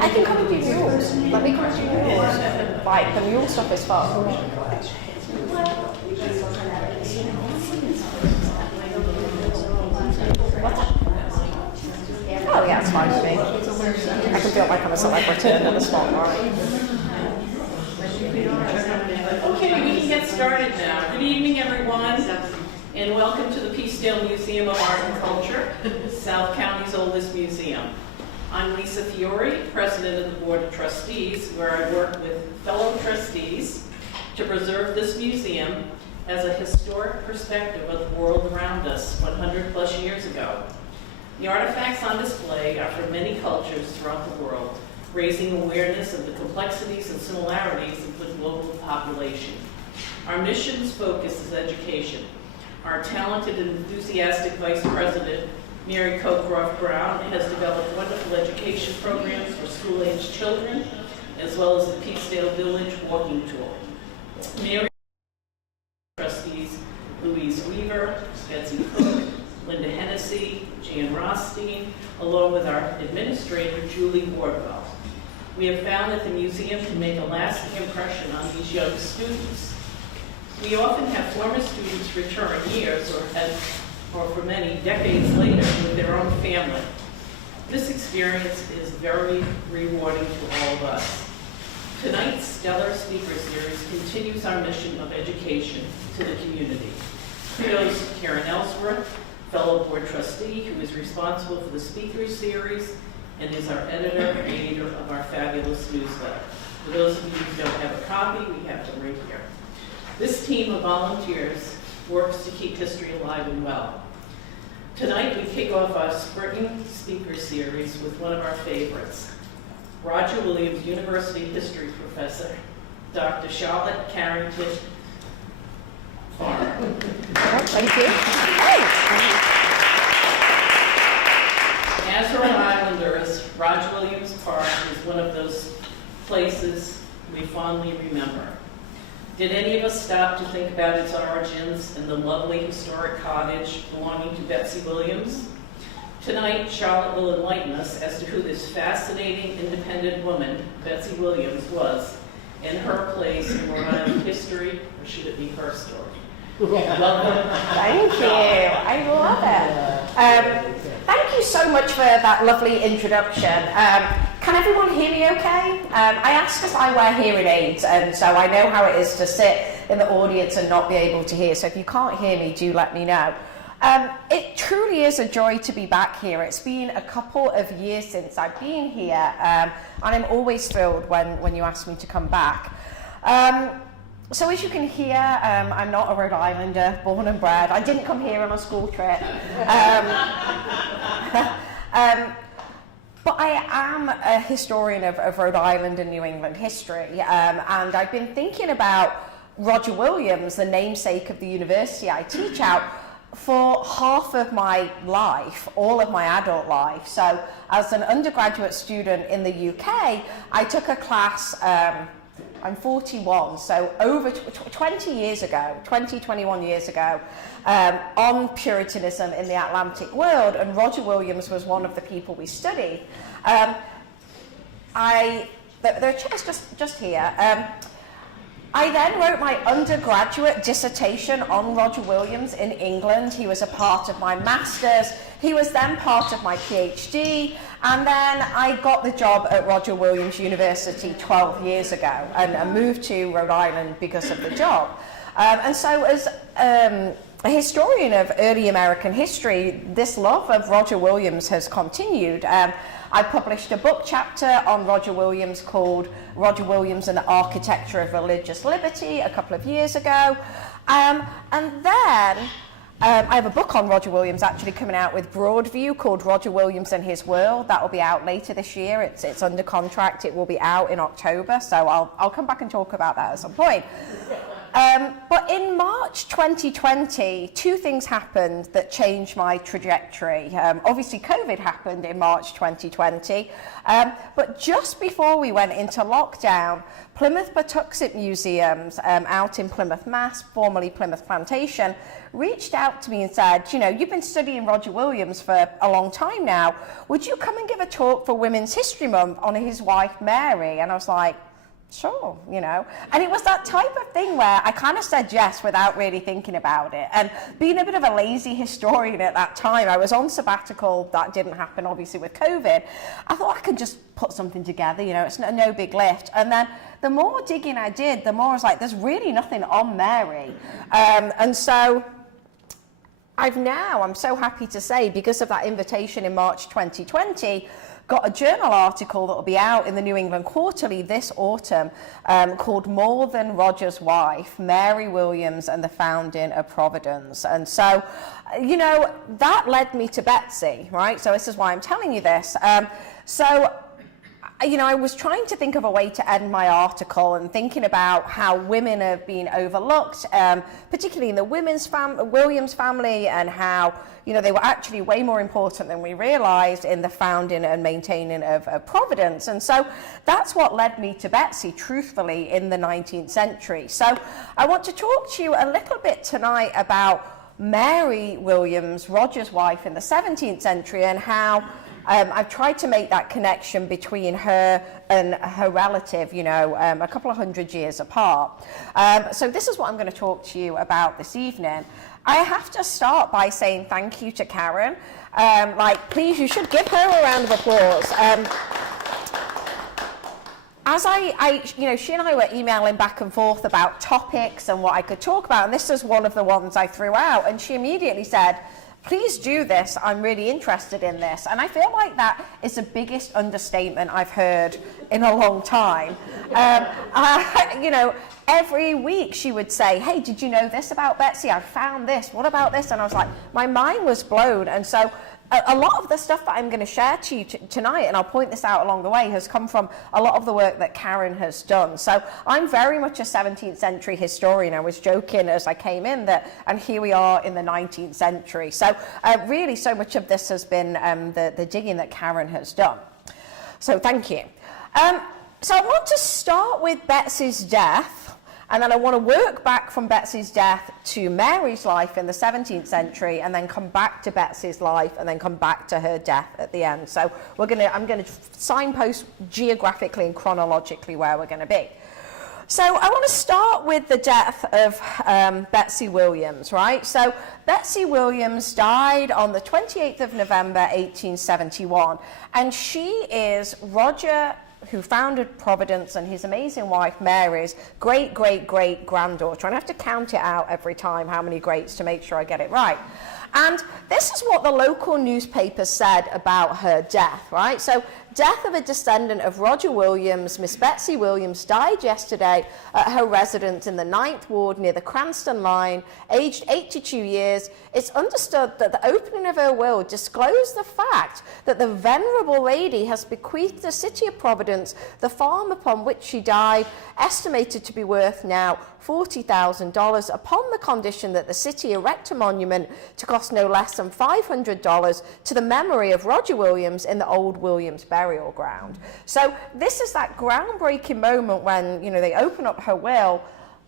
I can come and do mules. Let me come and do mules. Like, the mule stuff is fun. What's that? Oh yeah, it's fine for me. I can feel like I'm a celebrity in the spotlight. Okay, we can get started now. Good evening, everyone, and welcome to the Peacedale Museum of Art and Culture, South County's oldest museum. I'm Lisa Fiore, President of the Board of Trustees, where I work with fellow trustees to preserve this museum as a historic perspective of the world around us 100 plus years ago. The artifacts on display are from many cultures throughout the world, raising awareness of the complexities and similarities of the global population. Our mission's focus is education. Our talented and enthusiastic Vice President, Mary Cockcroft Brown, has developed wonderful education programs for school-aged children, as well as the Peacedale Village walking tour. Mary trustees Louise Weaver, Betsey Cook, Linda Hennessy, Jan Rothstein, along with our administrator, Julie Wardwell. We have found that the museum can make a lasting impression on these young students. We often have former students return years or for many decades later with their own family. This experience is very rewarding to all of us. Tonight's stellar speaker series continues our mission of education to the community. Kudos to Karen Ellsworth, fellow board trustee who is responsible for the speaker series and is our editor and creator of our fabulous newsletter. For those of you who don't have a copy, we have them right here. This team of volunteers works to keep history alive and well. Tonight we kick off our spring speaker series with one of our favorites, Roger Williams University history professor, Dr. Charlotte Carrington-Farmer. Thank you. Hey. As Rhode Islanders, Roger Williams Park is one of those places we fondly remember. Did any of us stop to think about its origins and the lovely historic cottage belonging to Betsey Williams? Tonight, Charlotte will enlighten us as to who this fascinating, independent woman, Betsey Williams, was, and her place in Rhode Island history, or should it be her story? Welcome. Thank you. I love it. Thank you so much for that lovely introduction. Can everyone hear me okay? I asked if I wear hearing aids, and so I know how it is to sit in the audience and not be able to hear. So if you can't hear me, do let me know. It truly is a joy to be back here. It's been a couple of years since I've been here, and I'm always thrilled when you ask me to come back. So as you can hear, I'm not a Rhode Islander, born and bred. I didn't come here on a school trip. But I am a historian of Rhode Island and New England history, and I've been thinking about Roger Williams, the namesake of the university I teach at, for half of my life, all of my adult life. So as an undergraduate student in the UK, I took a class, I'm 41, so over 20 years ago, 21 years ago, on Puritanism in the Atlantic world, and Roger Williams was one of the people we studied. There are chairs just here. I then wrote my undergraduate dissertation on Roger Williams in England. He was a part of my master's. He was then part of my PhD. And then I got the job at Roger Williams University 12 years ago and moved to Rhode Island because of the job. And so as a historian of early American history, this love of Roger Williams has continued. I published a book chapter on Roger Williams called Roger Williams and the Architecture of Religious Liberty a couple of years ago. And then I have a book on Roger Williams actually coming out with Broadview called Roger Williams and His World. That will be out later this year. It's under contract. It will be out in October. So I'll come back and talk about that at some point. But in March 2020, two things happened that changed my trajectory. Obviously, COVID happened in March 2020, but just before we went into lockdown, Plymouth Patuxent Museums out in Plymouth, Mass, formerly Plymouth Plantation, reached out to me and said, you know, you've been studying Roger Williams for a long time now. Would you come and give a talk for Women's History Month on his wife, Mary? And I was like, sure, you know. And it was that type of thing where I kind of said yes without really thinking about it. And being a bit of a lazy historian at that time, I was on sabbatical. That didn't happen, obviously, with COVID. I thought I could just put something together, you know, it's no big lift. And then the more digging I did, the more I was like, there's really nothing on Mary. And so I'm so happy to say, because of that invitation in March 2020, got a journal article that will be out in the New England Quarterly this autumn called More Than Roger's Wife, Mary Williams and the Founding of Providence. And so, you know, that led me to Betsey, right? So this is why I'm telling you this. You know, I was trying to think of a way to end my article and thinking about how women have been overlooked, particularly in the Williams family, and how, you know, they were actually way more important than we realized in the founding and maintaining of Providence. And so that's what led me to Betsey, truthfully, in the 19th century. So I want to talk to you a little bit tonight about Mary Williams, Roger's wife, in the 17th century, and how I've tried to make that connection between her and her relative, you know, a couple of hundred years apart. So this is what I'm going to talk to you about this evening. I have to start by saying thank you to Karen. Please, you should give her a round of applause. As you know, she and I were emailing back and forth about topics and what I could talk about, and this is one of the ones I threw out, and she immediately said, please do this, I'm really interested in this. And I feel like that is the biggest understatement I've heard in a long time. You know, every week she would say, hey, did you know this about Betsey? I found this, what about this? And I was like, my mind was blown. And so a lot of the stuff that I'm going to share to you tonight, and I'll point this out along the way, has come from a lot of the work that Karen has done. So I'm very much a 17th century historian. I was joking as I came in that, and here we are in the 19th century. So really so much of this has been the digging that Karen has done. So thank you. So I want to start with Betsey's death. And then I want to work back from Betsey's death to Mary's life in the 17th century, and then come back to Betsey's life, and then come back to her death at the end. So I'm going to signpost geographically and chronologically where we're going to be. So I want to start with the death of Betsey Williams, right? So Betsey Williams died on the 28th of November, 1871, and she is Roger, who founded Providence, and his amazing wife Mary's great-great-great-granddaughter. And I have to count it out every time, how many greats, to make sure I get it right. And this is what the local newspaper said about her death, right? So, death of a descendant of Roger Williams, Miss Betsey Williams, died yesterday at her residence in the 9th Ward near the Cranston line, aged 82 years. It's understood that the opening of her will disclosed the fact that the venerable lady has bequeathed the city of Providence the farm upon which she died, estimated to be worth now $40,000, upon the condition that the city erect a monument to cost no less than $500 to the memory of Roger Williams in the old Williams burial ground. So this is that groundbreaking moment when, you know, they open up her will,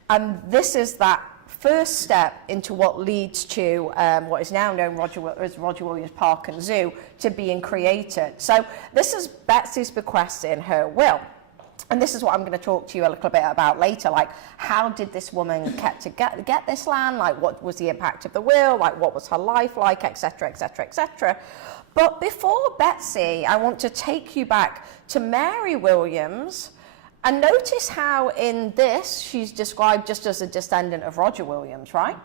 and this is that first step into what leads to what is now known as Roger Williams Park and Zoo to being created. So this is Betsey's bequest in her will. And this is what I'm going to talk to you a little bit about later, like how did this woman get this land, like what was the impact of the will, like what was her life like, etc., etc., etc. But before Betsey, I want to take you back to Mary Williams, and notice how in this she's described just as a descendant of Roger Williams, right?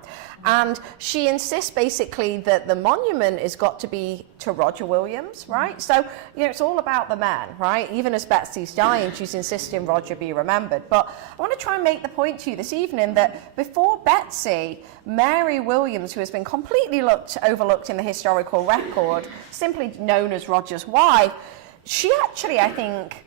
And she insists basically that the monument has got to be to Roger Williams, right? So, you know, it's all about the man, right? Even as Betsey's dying, she's insisting Roger be remembered. But I want to try and make the point to you this evening that before Betsey, Mary Williams, who has been completely overlooked in the historical record, simply known as Roger's wife, she actually, I think,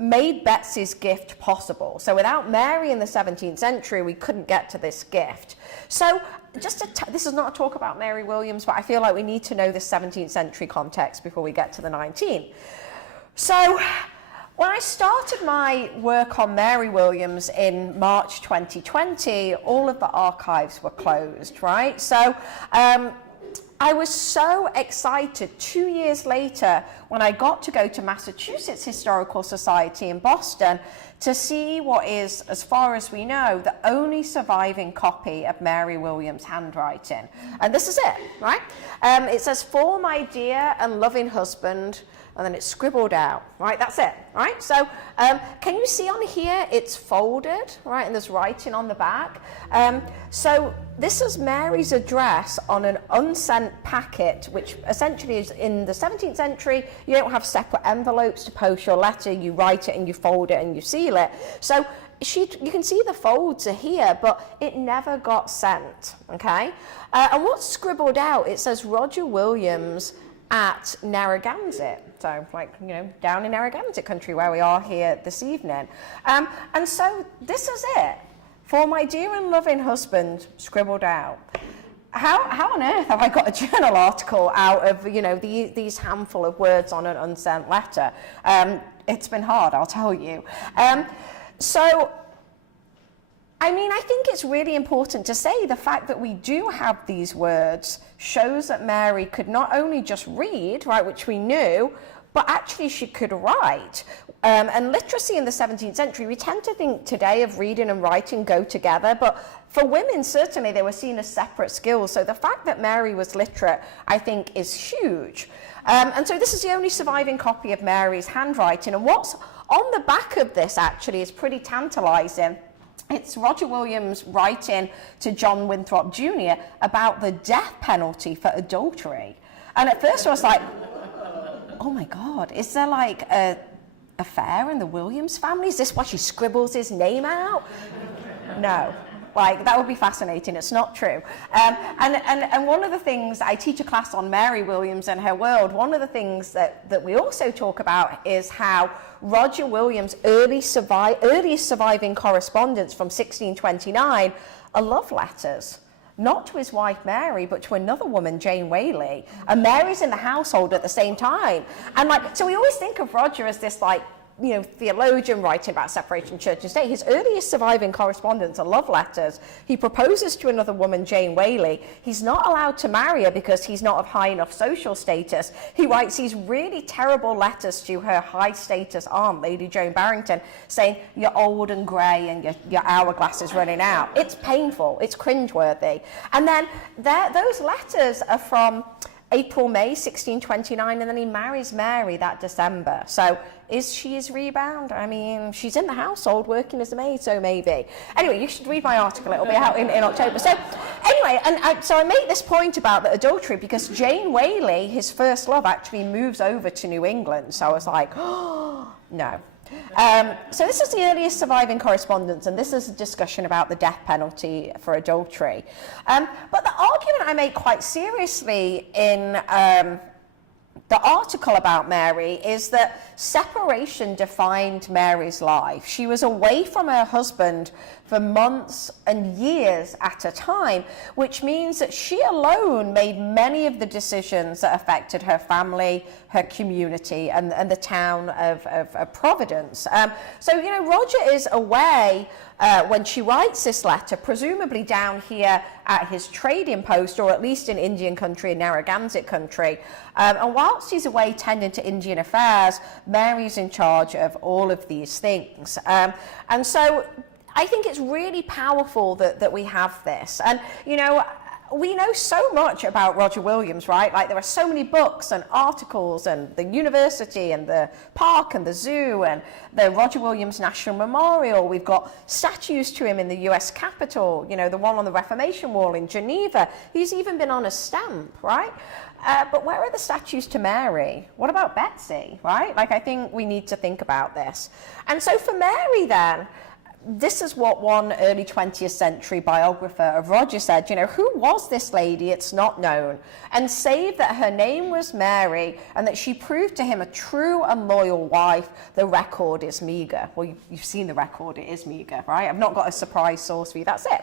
made Betsey's gift possible. So without Mary in the 17th century, we couldn't get to this gift. So this is not a talk about Mary Williams, but I feel like we need to know the 17th century context before we get to the 19th. So when I started my work on Mary Williams in March 2020, all of the archives were closed, right? So I was so excited 2 years later when I got to go to Massachusetts Historical Society in Boston to see what is, as far as we know, the only surviving copy of Mary Williams' handwriting. And this is it, right? It says, "For my dear and loving husband," and then it's scribbled out, right? That's it, right? So can you see on here, it's folded, right? And there's writing on the back. So this is Mary's address on an unsent packet, which essentially is in the 17th century, you don't have separate envelopes to post your letter, you write it and you fold it and you seal it. So you can see the folds are here, but it never got sent, okay? And what's scribbled out, it says Roger Williams at Narragansett, so like, you know, down in Narragansett country where we are here this evening. And so this is it. "For my dear and loving husband," scribbled out. How on earth have I got a journal article out of, you know, these handful of words on an unsent letter? It's been hard, I'll tell you. So I mean, I think it's really important to say the fact that we do have these words shows that Mary could not only just read, right, which we knew, but actually she could write. And literacy in the 17th century, we tend to think today of reading and writing go together, but for women, certainly they were seen as separate skills. So the fact that Mary was literate, I think, is huge. And so this is the only surviving copy of Mary's handwriting. And what's on the back of this actually is pretty tantalizing. It's Roger Williams writing to John Winthrop Jr. about the death penalty for adultery. And at first I was like, oh my God, is there like a affair in the Williams family? Is this why she scribbles his name out? No. Like, that would be fascinating. It's not true. And one of the things, I teach a class on Mary Williams and her world. One of the things that we also talk about is how Roger Williams' earliest surviving correspondence from 1629 are love letters. Not to his wife Mary, but to another woman, Jane Whaley. And Mary's in the household at the same time. And like, so we always think of Roger as this like, you know, theologian writing about separation of church and state. His earliest surviving correspondence are love letters. He proposes to another woman, Jane Whaley. He's not allowed to marry her because he's not of high enough social status. He writes these really terrible letters to her high status aunt, Lady Joan Barrington, saying, "You're old and grey and your hourglass is running out." It's painful. It's cringeworthy. And then those letters are from April, May 1629, and then he marries Mary that December. So is she his rebound? I mean, she's in the household working as a maid, so maybe. Anyway, you should read my article. It'll be out in October. So anyway, so I make this point about the adultery because Jane Whaley, his first love, actually moves over to New England. So I was like, oh, no. So this is the earliest surviving correspondence, and this is a discussion about the death penalty for adultery. But the argument I make quite seriously in the article about Mary is that separation defined Mary's life. She was away from her husband for months and years at a time, which means that she alone made many of the decisions that affected her family, her community, and the town of Providence. So, you know, Roger is away when she writes this letter, presumably down here at his trading post, or at least in Indian country, in Narragansett country. And whilst he's away tending to Indian affairs, Mary's in charge of all of these things. And so I think it's really powerful that we have this. And, you know, we know so much about Roger Williams, right? Like, there are so many books and articles, and the university and the park and the zoo and the Roger Williams National Memorial. We've got statues to him in the US Capitol, you know, the one on the Reformation Wall in Geneva. He's even been on a stamp, right? But where are the statues to Mary? What about Betsey, right? Like, I think we need to think about this. And so for Mary then, this is what one early 20th century biographer of Roger said, who was this lady? It's not known. And save that her name was Mary and that she proved to him a true and loyal wife, the record is meagre. Well, you've seen the record, it is meagre, right? I've not got a surprise source for you, that's it.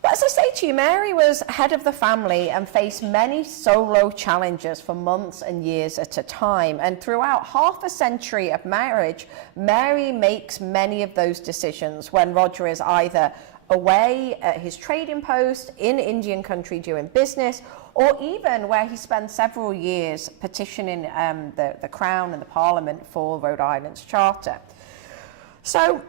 But as I say to you, Mary was head of the family and faced many solo challenges for months and years at a time. And throughout half a century of marriage, Mary makes many of those decisions when Roger is either away at his trading post, in Indian country doing business, or even where he spends several years petitioning the Crown and the Parliament for Rhode Island's charter. So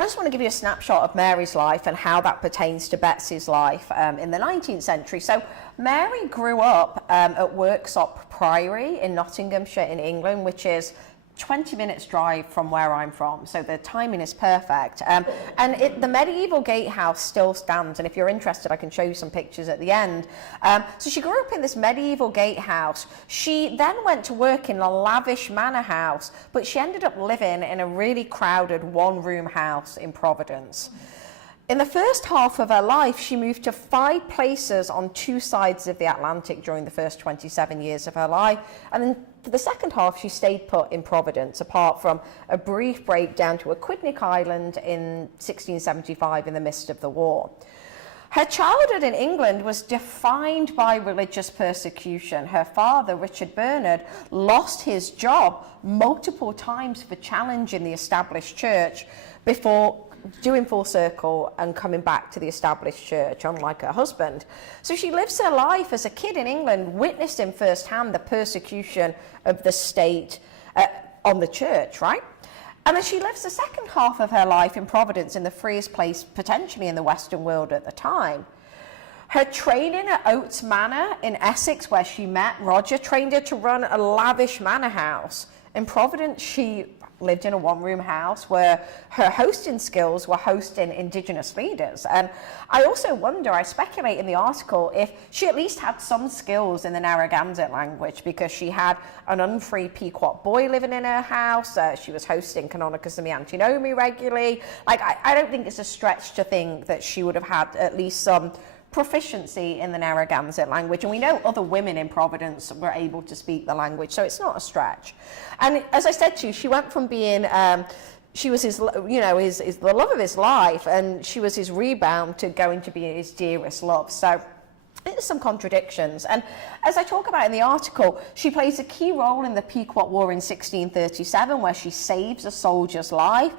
I just want to give you a snapshot of Mary's life and how that pertains to Betsey's life in the 19th century. So Mary grew up at Worksop Priory in Nottinghamshire in England, which is 20 minutes drive from where I'm from, so the timing is perfect. And the medieval gatehouse still stands, and if you're interested, I can show you some pictures at the end. So she grew up in this medieval gatehouse. She then went to work in a lavish manor house, but she ended up living in a really crowded one-room house in Providence. In the first half of her life, she moved to 5 places on 2 sides of the Atlantic during the first 27 years of her life. And then for the second half, she stayed put in Providence, apart from a brief break down to Aquidneck Island in 1675 in the midst of the war. Her childhood in England was defined by religious persecution. Her father, Richard Bernard, lost his job multiple times for challenging the established church before doing full circle and coming back to the established church, unlike her husband. So she lives her life as a kid in England, witnessing firsthand the persecution of the state on the church, right? And then she lives the second half of her life in Providence, in the freest place potentially in the Western world at the time. Her training at Oates Manor in Essex, where she met Roger, trained her to run a lavish manor house. In Providence, she lived in a one-room house where her hosting skills were hosting Indigenous leaders. And I also wonder, I speculate in the article, if she at least had some skills in the Narragansett language, because she had an unfree Pequot boy living in her house. She was hosting Canonicus and the Antinomy regularly. I don't think it's a stretch to think that she would have had at least some proficiency in the Narragansett language, and we know other women in Providence were able to speak the language, so it's not a stretch. And as I said to you, she went from being she was his, the love of his life, and she was his rebound, to going to be his dearest love. So there's some contradictions. And as I talk about in the article, she plays a key role in the Pequot War in 1637, where she saves a soldier's life.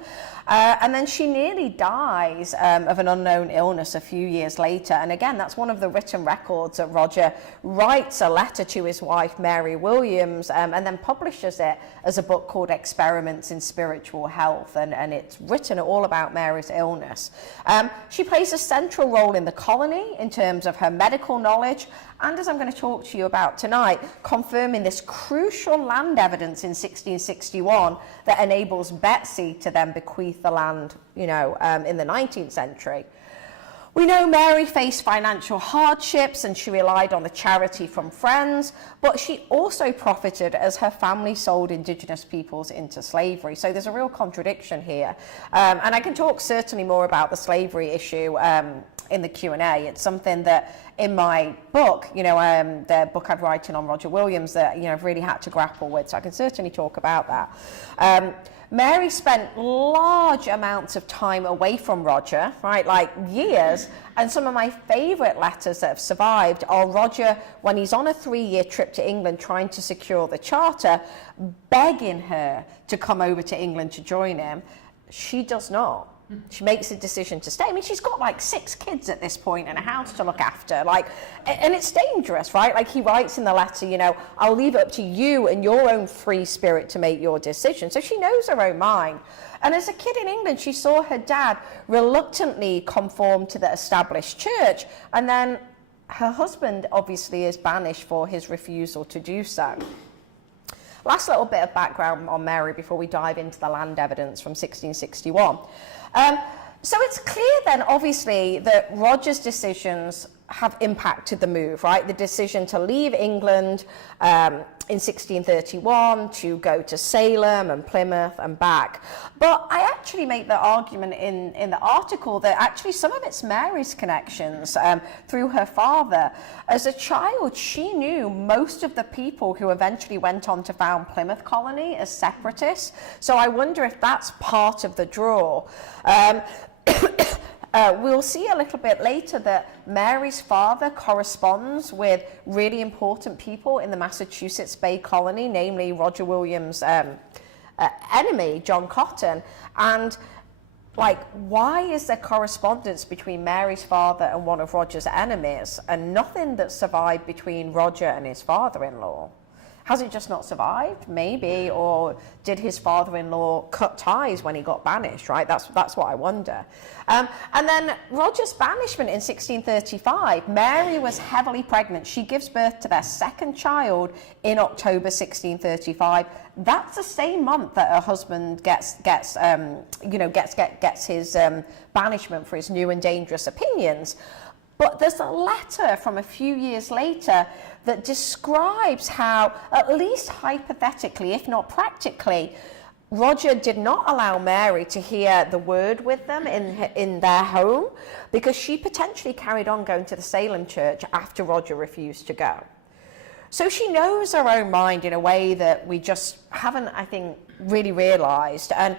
And then she nearly dies of an unknown illness a few years later. And again, that's one of the written records that Roger writes a letter to his wife, Mary Williams, and then publishes it as a book called Experiments in Spiritual Health. And it's written all about Mary's illness. She plays a central role in the colony in terms of her medical knowledge, and as I'm going to talk to you about tonight, confirming this crucial land evidence in 1661 that enables Betsey to then bequeath the land, in the 19th century. We know Mary faced financial hardships and she relied on the charity from friends, but she also profited as her family sold Indigenous peoples into slavery. So there's a real contradiction here. And I can talk certainly more about the slavery issue in the Q&A. It's something that in my book, the book I'm writing on Roger Williams, that I've really had to grapple with. So I can certainly talk about that. Mary spent large amounts of time away from Roger, right, like years, and some of my favourite letters that have survived are Roger, when he's on a 3-year trip to England trying to secure the charter, begging her to come over to England to join him. She does not. She makes a decision to stay. I mean, she's got like 6 kids at this point and a house to look after. And it's dangerous, right? Like he writes in the letter, I'll leave it up to you and your own free spirit to make your decision. So she knows her own mind. And as a kid in England, she saw her dad reluctantly conform to the established church. And then her husband obviously is banished for his refusal to do so. Last little bit of background on Mary before we dive into the land evidence from 1661. So it's clear then, obviously, that Roger's decisions have impacted the move, right? The decision to leave England, in 1631 to go to Salem and Plymouth and back. But I actually make the argument in the article that actually some of it's Mary's connections through her father. As a child, she knew most of the people who eventually went on to found Plymouth Colony as separatists. So I wonder if that's part of the draw. We'll see a little bit later that Mary's father corresponds with really important people in the Massachusetts Bay Colony, namely Roger Williams' enemy, John Cotton. And like, why is there correspondence between Mary's father and one of Roger's enemies and nothing that survived between Roger and his father-in-law? Has it just not survived? Maybe. Or did his father-in-law cut ties when he got banished, right? That's what I wonder. And then Roger's banishment in 1635, Mary was heavily pregnant. She gives birth to their second child in October 1635. That's the same month that her husband gets his banishment for his new and dangerous opinions. But there's a letter from a few years later that describes how, at least hypothetically, if not practically, Roger did not allow Mary to hear the word with them in their home because she potentially carried on going to the Salem church after Roger refused to go. So she knows her own mind in a way that we just haven't, I think, really realised. And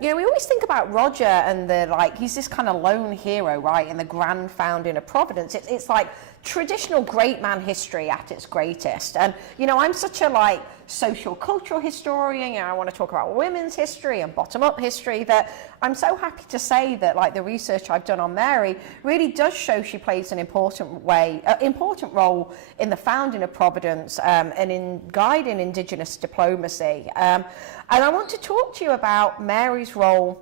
we always think about Roger and he's this kind of lone hero, right, in the grand founding of Providence. It's like traditional great man history at its greatest. And, I'm such a social cultural historian, I want to talk about women's history and bottom-up history, that I'm so happy to say that the research I've done on Mary really does show she plays an important role in the founding of Providence and in guiding Indigenous diplomacy. And I want to talk to you about Mary's role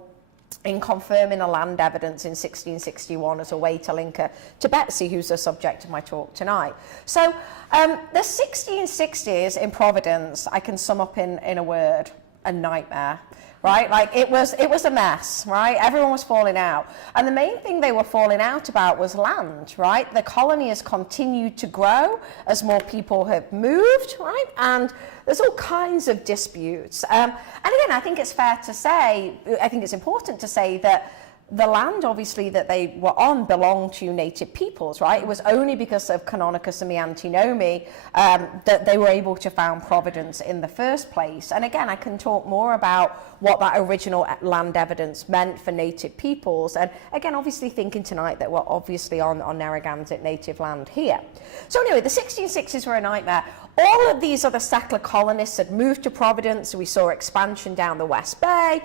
in confirming a land evidence in 1661 as a way to link her to Betsey, who's the subject of my talk tonight. So the 1660s in Providence, I can sum up in a word: a nightmare. Right? It was a mess, right? Everyone was falling out. And the main thing they were falling out about was land, right? The colony has continued to grow as more people have moved, right? And there's all kinds of disputes. And again, I think it's fair to say, I think it's important to say that the land, obviously, that they were on belonged to native peoples, right? It was only because of Canonicus and the Antinomy that they were able to found Providence in the first place. And again, I can talk more about what that original land evidence meant for native peoples. And again, obviously thinking tonight that we're obviously on Narragansett native land here. So anyway, the 1660s were a nightmare. All of these other settler colonists had moved to Providence. We saw expansion down the West Bay.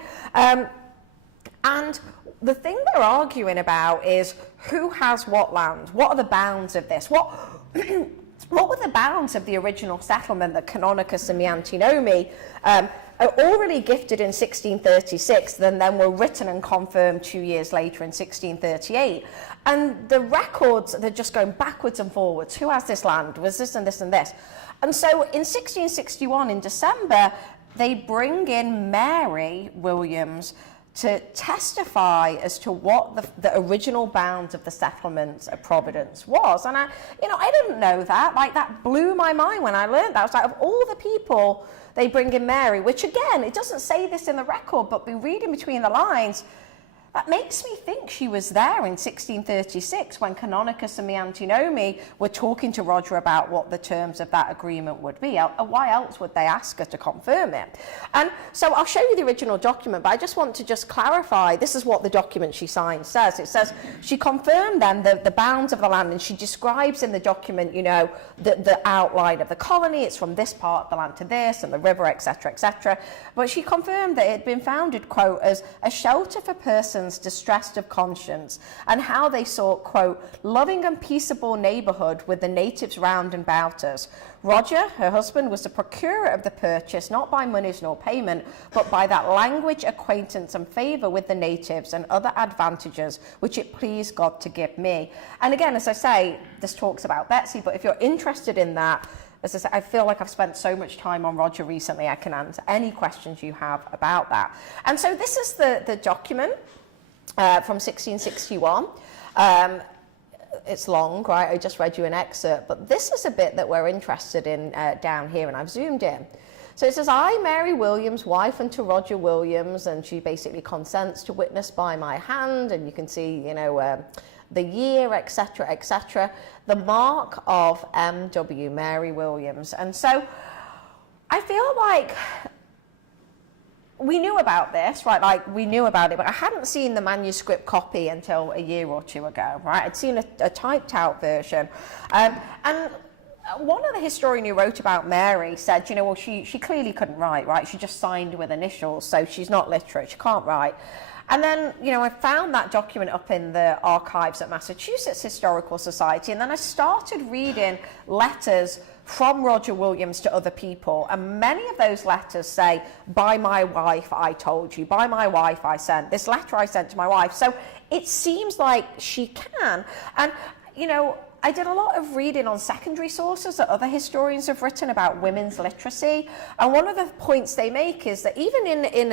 And the thing they're arguing about is who has what land? What are the bounds of this? What were the bounds of the original settlement that Canonicus and the Antinomy are already gifted in 1636, then were written and confirmed 2 years later in 1638? And the records, they're just going backwards and forwards. Who has this land? Was this and this and this? And so in 1661, in December, they bring in Mary Williams to testify as to what the original bounds of the settlements of Providence was. And I didn't know that. That blew my mind when I learned that. I was like, of all the people they bring in Mary, which again, it doesn't say this in the record, but be reading between the lines, that makes me think she was there in 1636 when Canonicus and the Antinomy were talking to Roger about what the terms of that agreement would be. Why else would they ask her to confirm it? And so I'll show you the original document, but I just want to clarify, this is what the document she signed says. It says she confirmed then the bounds of the land, and she describes in the document, the outline of the colony. It's from this part of the land to this, and the river, etc., etc. But she confirmed that it had been founded, quote, as a shelter for persons distressed of conscience, and how they sought, quote, loving and peaceable neighbourhood with the natives round and about us. Roger, her husband, was the procurer of the purchase, not by monies nor payment, but by that language, acquaintance, and favour with the natives, and other advantages which it pleased God to give me. And again, as I say, this talks about Betsey, but if you're interested in that, as I say, I feel like I've spent so much time on Roger recently, I can answer any questions you have about that. And so this is the document from 1661. it's long, right? I just read you an excerpt, but this is a bit that we're interested in down here, and I've zoomed in. So it says, I, Mary Williams, wife unto Roger Williams, and she basically consents to witness by my hand, and you can see, you know, the year, etc., the mark of M.W. Mary Williams. And so I feel like we knew about this, right? Like, we knew about it, but I hadn't seen the manuscript copy until a year or two ago, right? I'd seen a typed out version. And one of the historians who wrote about Mary said, you know, well, she clearly couldn't write, right? She just signed with initials, so she's not literate, she can't write. And then, you know, I found that document up in the archives at Massachusetts Historical Society, and then I started reading letters from Roger Williams to other people, and many of those letters say, by my wife I told you, by my wife I sent, this letter I sent to my wife. So it seems like she can. And, you know, I did a lot of reading on secondary sources that other historians have written about women's literacy, and one of the points they make is that even in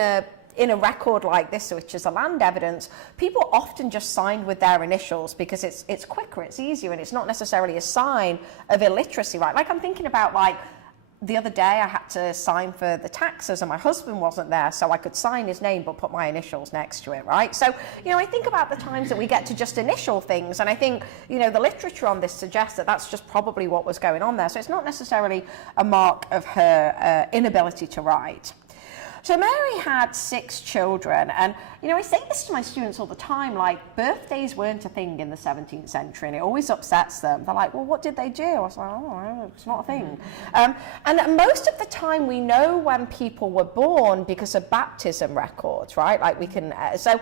a record like this, which is a land evidence, people often just sign with their initials because it's quicker, it's easier, and it's not necessarily a sign of illiteracy, right? Like, I'm thinking about, like, the other day I had to sign for the taxes and my husband wasn't there, so I could sign his name but put my initials next to it, right? So, you know, I think about the times that we get to just initial things, and I think, you know, the literature on this suggests that that's just probably what was going on there. So it's not necessarily a mark of her inability to write. So Mary had 6 children, and, you know, I say this to my students all the time, like, birthdays weren't a thing in the 17th century, and it always upsets them. They're like, well, what did they do? I was like, oh, it's not a thing. And most of the time we know when people were born because of baptism records, right? Like, we can, so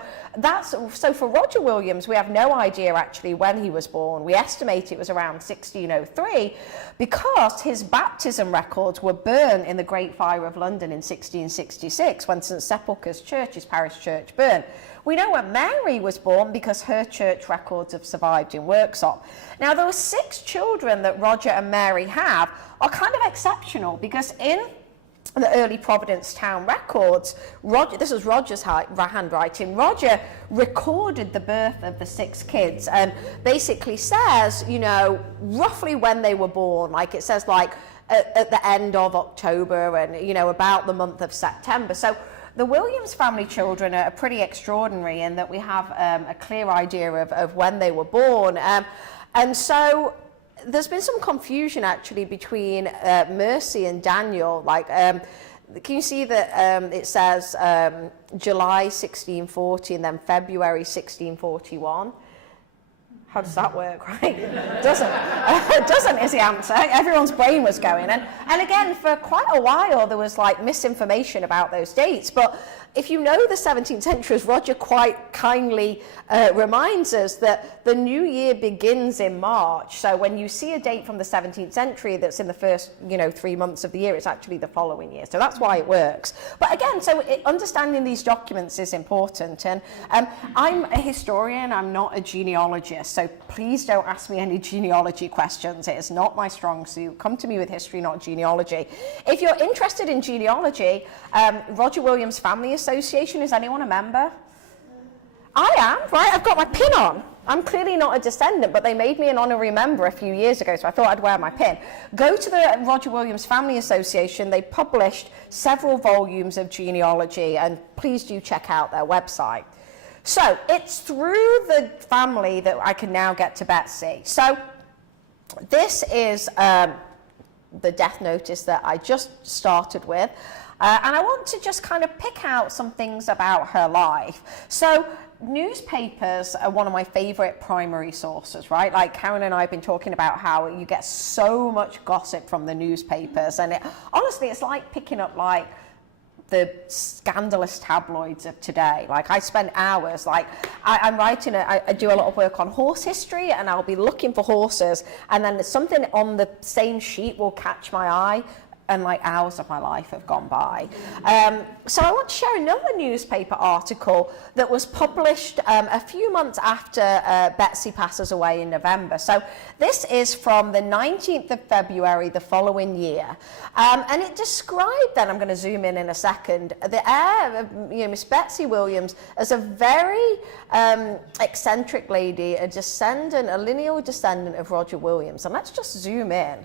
for Roger Williams, we have no idea actually when he was born. We estimate it was around 1603 because his baptism records were burnt in the Great Fire of London in 1666. When St Sepulchre's church, his parish church, burned. We know when Mary was born because her church records have survived in Worksop. Now, those 6 children that Roger and Mary have are kind of exceptional because in the early Providence town records, this is Roger's handwriting, Roger recorded the birth of the 6 kids and basically says, you know, roughly when they were born. Like, it says, like, at the end of October and, you know, about the month of September. So the Williams family children are pretty extraordinary in that we have a clear idea of when they were born. And so there's been some confusion actually between Mercy and Daniel. Like, can you see that it says July 1640 and then February 1641? How does that work, right? It doesn't is the answer. Everyone's brain was going. And again, for quite a while, there was like misinformation about those dates. But if you know the 17th century, as Roger quite kindly reminds us, that the new year begins in March. So when you see a date from the 17th century that's in the first, you know, 3 months of the year, it's actually the following year. So that's why it works. But again, so understanding these documents is important. And I'm a historian, I'm not a genealogist. So please don't ask me any genealogy questions. It is not my strong suit. Come to me with history, not genealogy. If you're interested in genealogy, Roger Williams Family Association, is anyone a member? I am, right? I've got my pin on. I'm clearly not a descendant, but they made me an honorary member a few years ago, so I thought I'd wear my pin. Go to the Roger Williams Family Association. They published several volumes of genealogy, and please do check out their website. So it's through the family that I can now get to Betsey. So this is the death notice that I just started with. And I want to just kind of pick out some things about her life. So newspapers are one of my favorite primary sources, right? Like, Karen and I have been talking about how you get so much gossip from the newspapers. And honestly, it's like picking up, like, the scandalous tabloids of today. Like, I spend hours, like, I'm writing, I do a lot of work on horse history, and I'll be looking for horses, and then something on the same sheet will catch my eye. and like hours of my life have gone by. So I want to share another newspaper article that was published a few months after Betsey passes away in November. So this is from the 19th of February the following year. And it described then, I'm going to zoom in a second, the heir of Miss Betsey Williams as a very eccentric lady, a lineal descendant of Roger Williams. And let's just zoom in.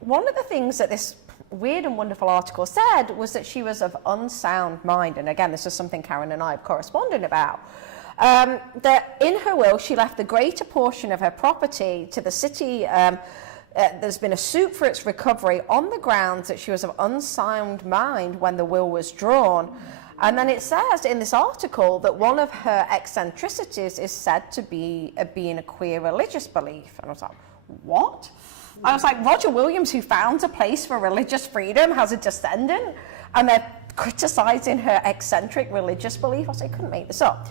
One of the things that this weird and wonderful article said was that she was of unsound mind. And again, this is something Karen and I have corresponded about. That in her will, she left the greater portion of her property to the city. There's been a suit for its recovery on the grounds that she was of unsound mind when the will was drawn. And then it says in this article that one of her eccentricities is said to be being a queer religious belief. And I was like, what? I was like, Roger Williams, who founds a place for religious freedom, has a descendant, and they're criticizing her eccentric religious belief. I was like, I couldn't make this up.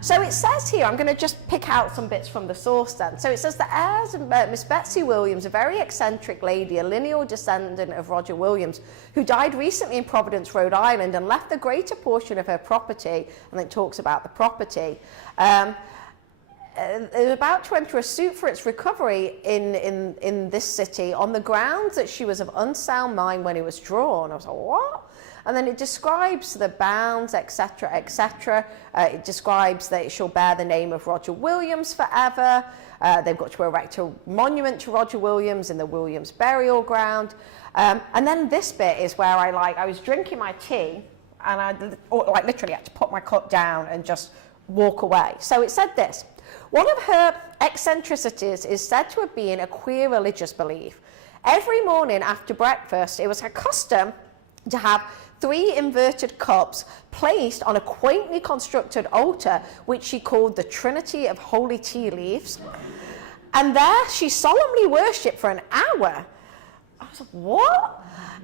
So it says here, I'm going to just pick out some bits from the source then. So it says the heirs of Miss Betsey Williams, a very eccentric lady, a lineal descendant of Roger Williams, who died recently in Providence, Rhode Island, and left the greater portion of her property, and it talks about the property, about to enter a suit for its recovery in this city on the grounds that she was of unsound mind when it was drawn. I was like, what? And then it describes the bounds, etc., etc. It describes that it shall bear the name of Roger Williams forever. They've got to erect a monument to Roger Williams in the Williams burial ground. And then this bit is where I was drinking my tea, and I literally had to put my cup down and just walk away. So it said this. One of her eccentricities is said to have been a queer religious belief. Every morning after breakfast, it was her custom to have 3 inverted cups placed on a quaintly constructed altar, which she called the Trinity of Holy Tea Leaves. And there she solemnly worshipped for an hour. I was like, what?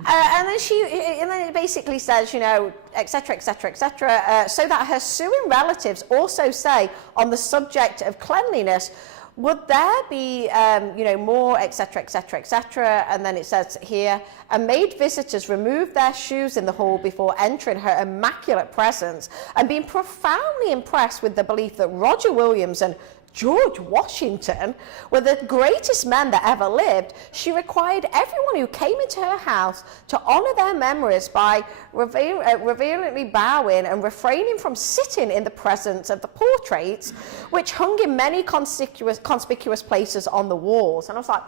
And then it basically says, etc., etc., etc., so that her suing relatives also say on the subject of cleanliness, would there be, more, etc., etc., etc., and then it says here, and made visitors remove their shoes in the hall before entering her immaculate presence, and being profoundly impressed with the belief that Roger Williams and George Washington were the greatest men that ever lived, she required everyone who came into her house to honor their memories by reverently bowing and refraining from sitting in the presence of the portraits, which hung in many conspicuous places on the walls. And I was like,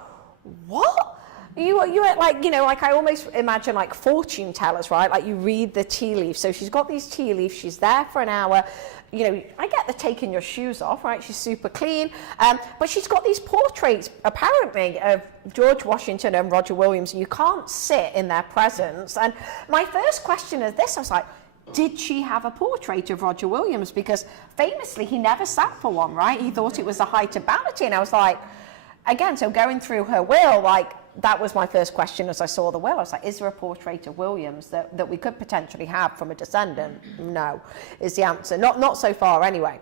what? You like I almost imagine like fortune tellers, right? Like you read the tea leaves. So she's got these tea leaves. She's there for an hour. I get the taking your shoes off, right? She's super clean. But she's got these portraits, apparently, of George Washington and Roger Williams. And you can't sit in their presence. And my first question is this. I was like, did she have a portrait of Roger Williams? Because famously, he never sat for one, right? He thought it was the height of vanity. And I was like, again, so going through her will, like, that was my first question as I saw the will. I was like, is there a portrait of Williams that we could potentially have from a descendant? No, is the answer. Not so far anyway.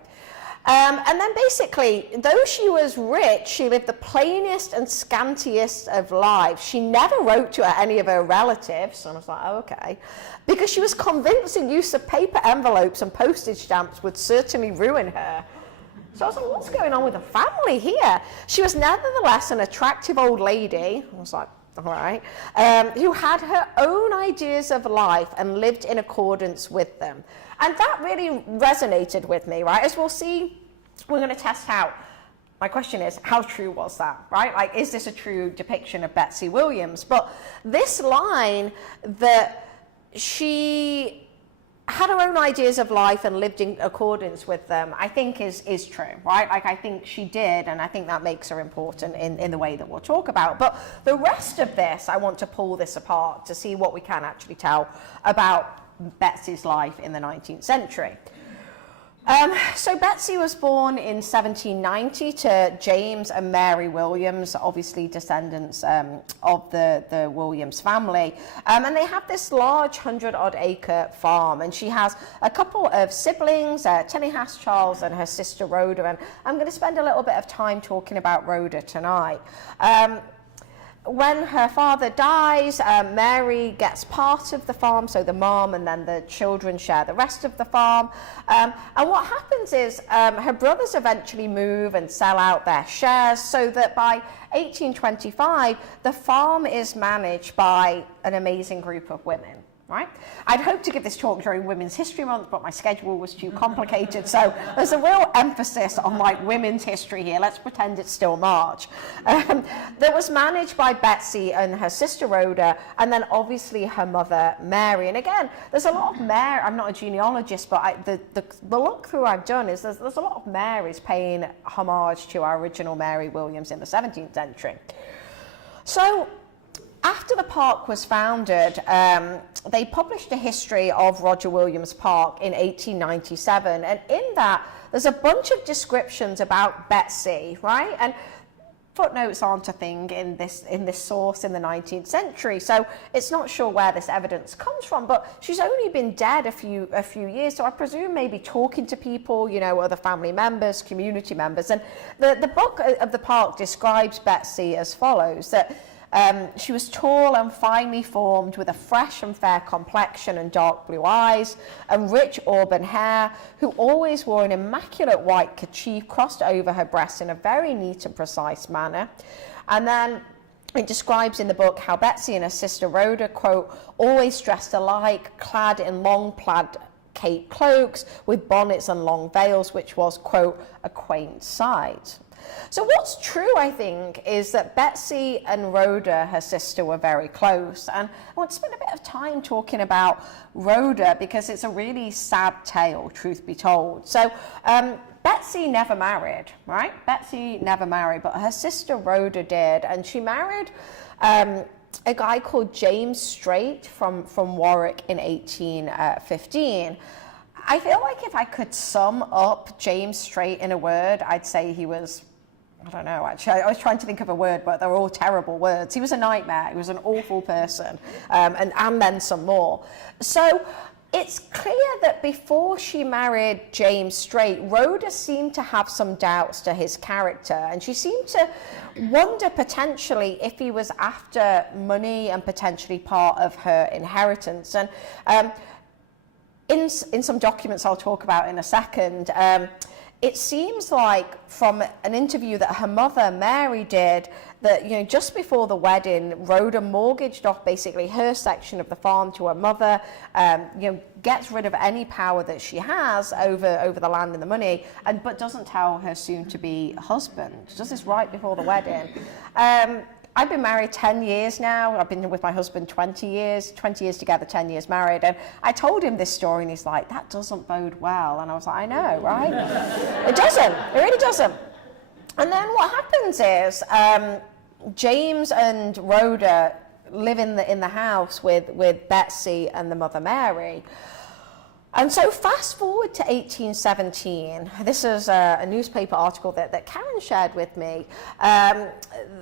And then basically, though she was rich, she lived the plainest and scantiest of lives. She never wrote to any of her relatives. And I was like, oh, okay. Because she was convinced the use of paper envelopes and postage stamps would certainly ruin her. So I was like, what's going on with the family here? She was nevertheless an attractive old lady, I was like, all right, who had her own ideas of life and lived in accordance with them. And that really resonated with me, right? As we'll see, we're going to test out. My question is, how true was that, right? Like, is this a true depiction of Betsey Williams? But this line that she had her own ideas of life and lived in accordance with them, I think is true, right? Like, I think she did, and I think that makes her important in the way that we'll talk about. But the rest of this, I want to pull this apart to see what we can actually tell about Betsey's life in the 19th century. So Betsey was born in 1790 to James and Mary Williams, obviously descendants of the Williams family. And they have this large 100-odd acre farm. And she has a couple of siblings, Tenny-Hass Charles and her sister Rhoda. And I'm going to spend a little bit of time talking about Rhoda tonight. when her father dies, Mary gets part of the farm, so the mom and then the children share the rest of the farm. And what happens is her brothers eventually move and sell out their shares, so that by 1825, the farm is managed by an amazing group of women. Right? I'd hoped to give this talk during Women's History Month, but my schedule was too complicated, so there's a real emphasis on like women's history here. Let's pretend it's still March. That was managed by Betsey and her sister Rhoda, and then obviously her mother Mary. And again, there's a lot of Mary. I'm not a genealogist, but the look through I've done is there's a lot of Marys paying homage to our original Mary Williams in the 17th century. So after the park was founded, they published a history of Roger Williams Park in 1897, and in that there's a bunch of descriptions about Betsey, right? And footnotes aren't a thing in this source in the 19th century, so it's not sure where this evidence comes from, but she's only been dead a few years, so I presume maybe talking to people, you know, other family members, community members. And the book of the park describes Betsey as follows, that she was tall and finely formed, with a fresh and fair complexion and dark blue eyes and rich auburn hair, who always wore an immaculate white kerchief crossed over her breast in a very neat and precise manner. And then it describes in the book how Betsey and her sister Rhoda, quote, always dressed alike, clad in long plaid cape cloaks with bonnets and long veils, which was, quote, a quaint sight. So what's true, I think, is that Betsey and Rhoda, her sister, were very close. And I want to spend a bit of time talking about Rhoda because it's a really sad tale, truth be told. So Betsey never married, right? Betsey never married, but her sister Rhoda did. And she married a guy called James Straight from Warwick in 1815. I feel like if I could sum up James Straight in a word, I'd say he was, I don't know, actually, I was trying to think of a word, but they're all terrible words. He was a nightmare. He was an awful person, and then some more. So it's clear that before she married James Straight, Rhoda seemed to have some doubts to his character, and she seemed to wonder potentially if he was after money and potentially part of her inheritance. And in some documents I'll talk about in a second, it seems like from an interview that her mother Mary did that, you know, just before the wedding, Rhoda mortgaged off basically her section of the farm to her mother, you know, gets rid of any power that she has over the land and the money, but doesn't tell her soon-to-be husband. She does this right before the wedding. I've been married 10 years now. I've been with my husband 20 years together, 10 years married. And I told him this story and he's like, that doesn't bode well. And I was like, I know, right? It doesn't, it really doesn't. And then what happens is James and Rhoda live in the house with Betsey and the mother Mary. And so fast forward to 1817, this is a newspaper article that Karen shared with me.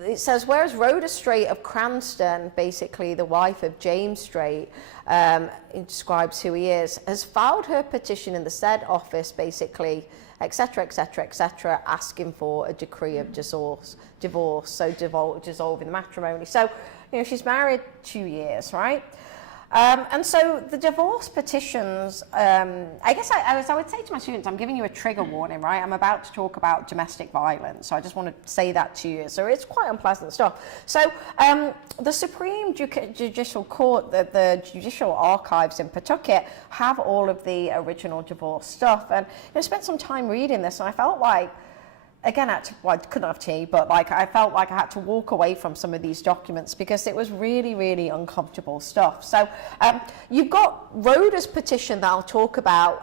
It says, whereas Rhoda Straight of Cranston, basically the wife of James Straight, it describes who he is, has filed her petition in the said office, basically, etc., etc., etc., asking for a decree of divorce, so dissolving the matrimony. So, you know, she's married 2 years, right? And so the divorce petitions, I guess I would say to my students, I'm giving you a trigger warning, right? I'm about to talk about domestic violence, so I just want to say that to you. So it's quite unpleasant stuff. So the Supreme Judicial Court, the Judicial Archives in Pawtucket, have all of the original divorce stuff. And I spent some time reading this, and I felt like, again, I couldn't have tea, but like I felt like I had to walk away from some of these documents because it was really, really uncomfortable stuff. So you've got Rhoda's petition that I'll talk about,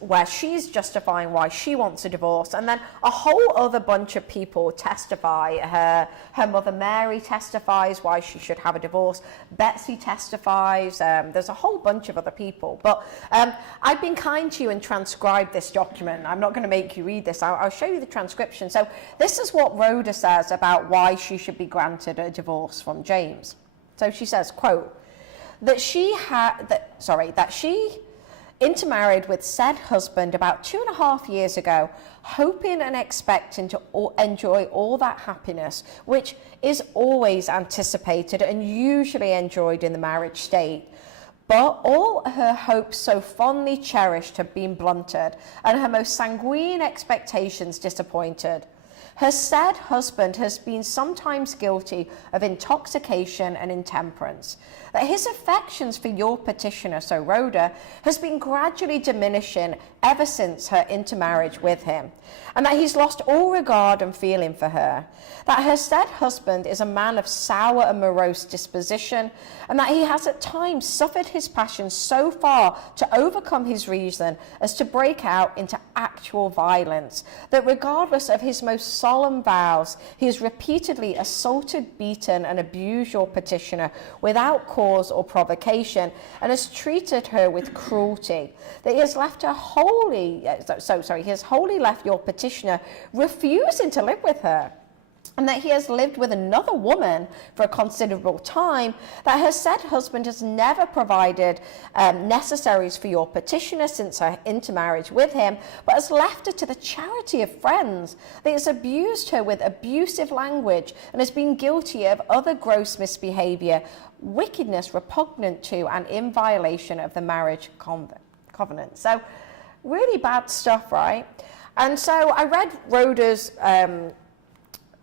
where she's justifying why she wants a divorce, and then a whole other bunch of people testify. Her mother Mary testifies why she should have a divorce. Betsey testifies. There's a whole bunch of other people. But I've been kind to you and transcribed this document. I'm not going to make you read this. I'll show you the transcription. So this is what Rhoda says about why she should be granted a divorce from James. So she says, quote, that she intermarried with said husband about 2.5 years ago, hoping and expecting to enjoy all that happiness, which is always anticipated and usually enjoyed in the marriage state. But all her hopes so fondly cherished have been blunted, and her most sanguine expectations disappointed. Her said husband has been sometimes guilty of intoxication and intemperance, that his affections for your petitioner, so Rhoda, has been gradually diminishing ever since her intermarriage with him, and that he's lost all regard and feeling for her, that her said husband is a man of sour and morose disposition, and that he has at times suffered his passion so far to overcome his reason as to break out into actual violence, that regardless of his most solemn vows, he has repeatedly assaulted, beaten, and abused your petitioner without cause or provocation, and has treated her with cruelty, that he has left her he has wholly left your petitioner refusing to live with her, and that he has lived with another woman for a considerable time, that her said husband has never provided necessaries for your petitioner since her intermarriage with him, but has left her to the charity of friends, that he has abused her with abusive language, and has been guilty of other gross misbehavior, wickedness repugnant to and in violation of the marriage covenant. So really bad stuff, right? And so I read Rhoda's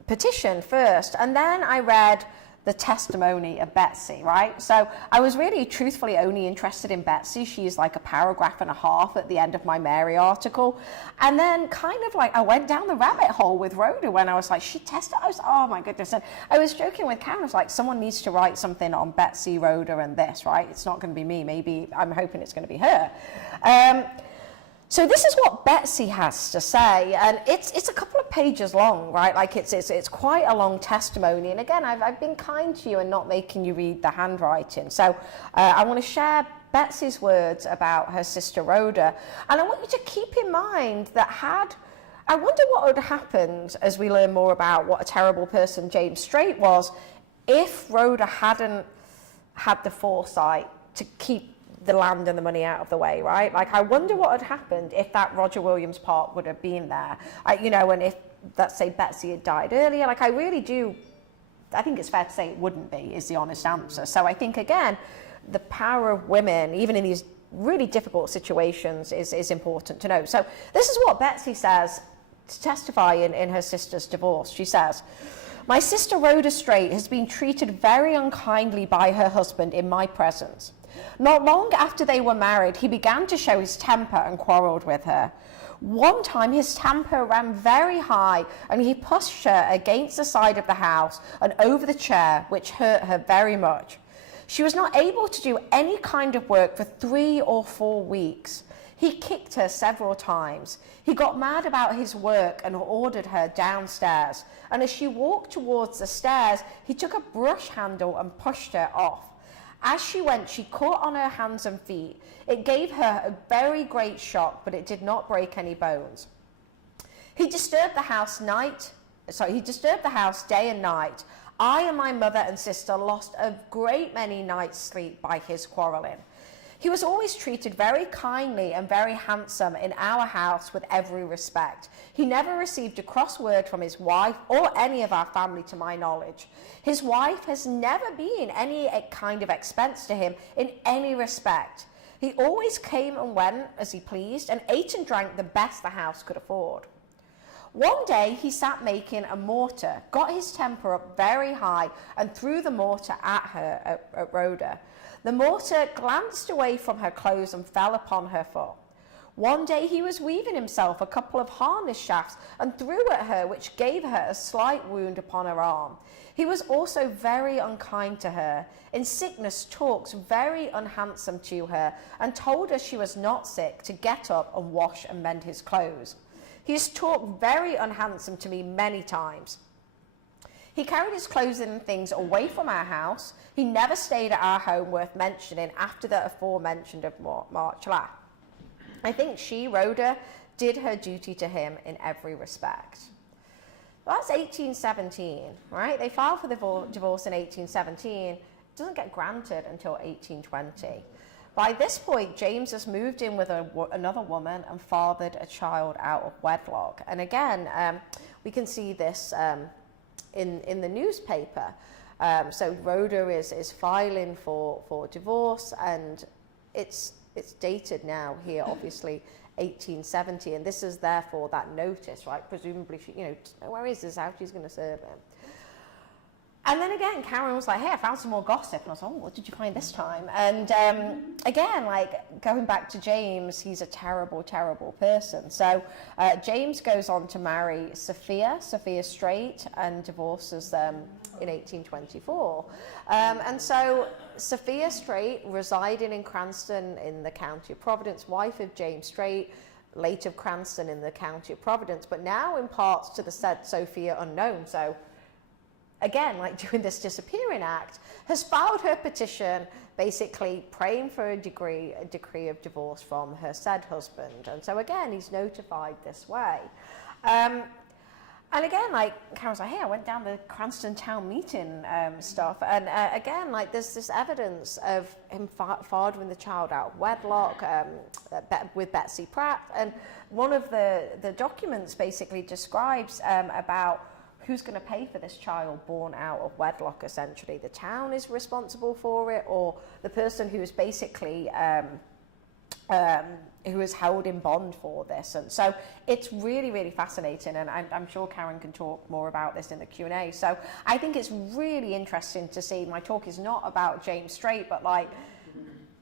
petition first, and then I read the testimony of Betsey, right? So I was really truthfully only interested in Betsey. She's like a paragraph and a half at the end of my Mary article. And then kind of like I went down the rabbit hole with Rhoda when I was like, oh my goodness. And I was joking with Karen, I was like, someone needs to write something on Betsey, Rhoda, and this, right? It's not going to be me. Maybe I'm hoping it's going to be her. So this is what Betsey has to say, and it's a couple of pages long, right? Like it's quite a long testimony. And again, I've been kind to you and not making you read the handwriting. So I want to share Betsey's words about her sister Rhoda, and I want you to keep in mind that I wonder what would have happened as we learn more about what a terrible person James Strait was if Rhoda hadn't had the foresight to keep the land and the money out of the way, right? Like, I wonder what had happened if that Roger Williams part would have been there, and if, let's say, Betsey had died earlier. Like, I think it's fair to say it wouldn't be, is the honest answer. So I think, again, the power of women, even in these really difficult situations, is important to know. So this is what Betsey says to testify in her sister's divorce. She says, "My sister Rhoda Strait has been treated very unkindly by her husband in my presence. Not long after they were married, he began to show his temper and quarrelled with her. One time his temper ran very high and he pushed her against the side of the house and over the chair, which hurt her very much. She was not able to do any kind of work for 3 or 4 weeks. He kicked her several times. He got mad about his work and ordered her downstairs. And as she walked towards the stairs, he took a brush handle and pushed her off. As she went, she caught on her hands and feet. It gave her a very great shock, but it did not break any bones. He disturbed the house day and night. I and my mother and sister lost a great many nights' sleep by his quarrelling. He was always treated very kindly and very handsome in our house with every respect. He never received a cross word from his wife or any of our family to my knowledge. His wife has never been any kind of expense to him in any respect. He always came and went as he pleased and ate and drank the best the house could afford. One day he sat making a mortar, got his temper up very high and threw the mortar at her, at Rhoda. The mortar glanced away from her clothes and fell upon her foot. One day he was weaving himself a couple of harness shafts and threw at her, which gave her a slight wound upon her arm. He was also very unkind to her. In sickness talked very unhandsome to her and told her she was not sick to get up and wash and mend his clothes. He has talked very unhandsome to me many times. He carried his clothing and things away from our house. He never stayed at our home worth mentioning after the aforementioned of March last. I think she, Rhoda, did her duty to him in every respect." Well, that's 1817, right? They filed for the divorce in 1817. It doesn't get granted until 1820. by this point, James has moved in with another woman and fathered a child out of wedlock. And again, we can see this in the newspaper. So Rhoda is filing for divorce, and it's dated now here, obviously 1870, and this is therefore that notice, right? Presumably, she, where is this? How she's going to serve him? And then again, Karen was like, hey, I found some more gossip. And I was like, oh, what did you find this time? And again, like going back to James, he's a terrible, terrible person. So James goes on to marry Sophia Straight, and divorces them in 1824. And so Sophia Straight, residing in Cranston in the county of Providence, wife of James Straight, late of Cranston in the county of Providence, but now in parts to the said Sophia unknown. So again, like doing this disappearing act, has filed her petition basically praying for a decree of divorce from her said husband. And so again, he's notified this way. And again, like Karen's like, hey, I went down the Cranston town meeting stuff, and again, like there's this evidence of him fathering the child out of wedlock with Betsy Pratt, and one of the documents basically describes about who's going to pay for this child born out of wedlock. Essentially, the town is responsible for it, or the person who is basically who is held in bond for this. And so it's really, really fascinating, and I'm sure Karen can talk more about this in the Q&A. So I think it's really interesting to see. My talk is not about James Straight, but like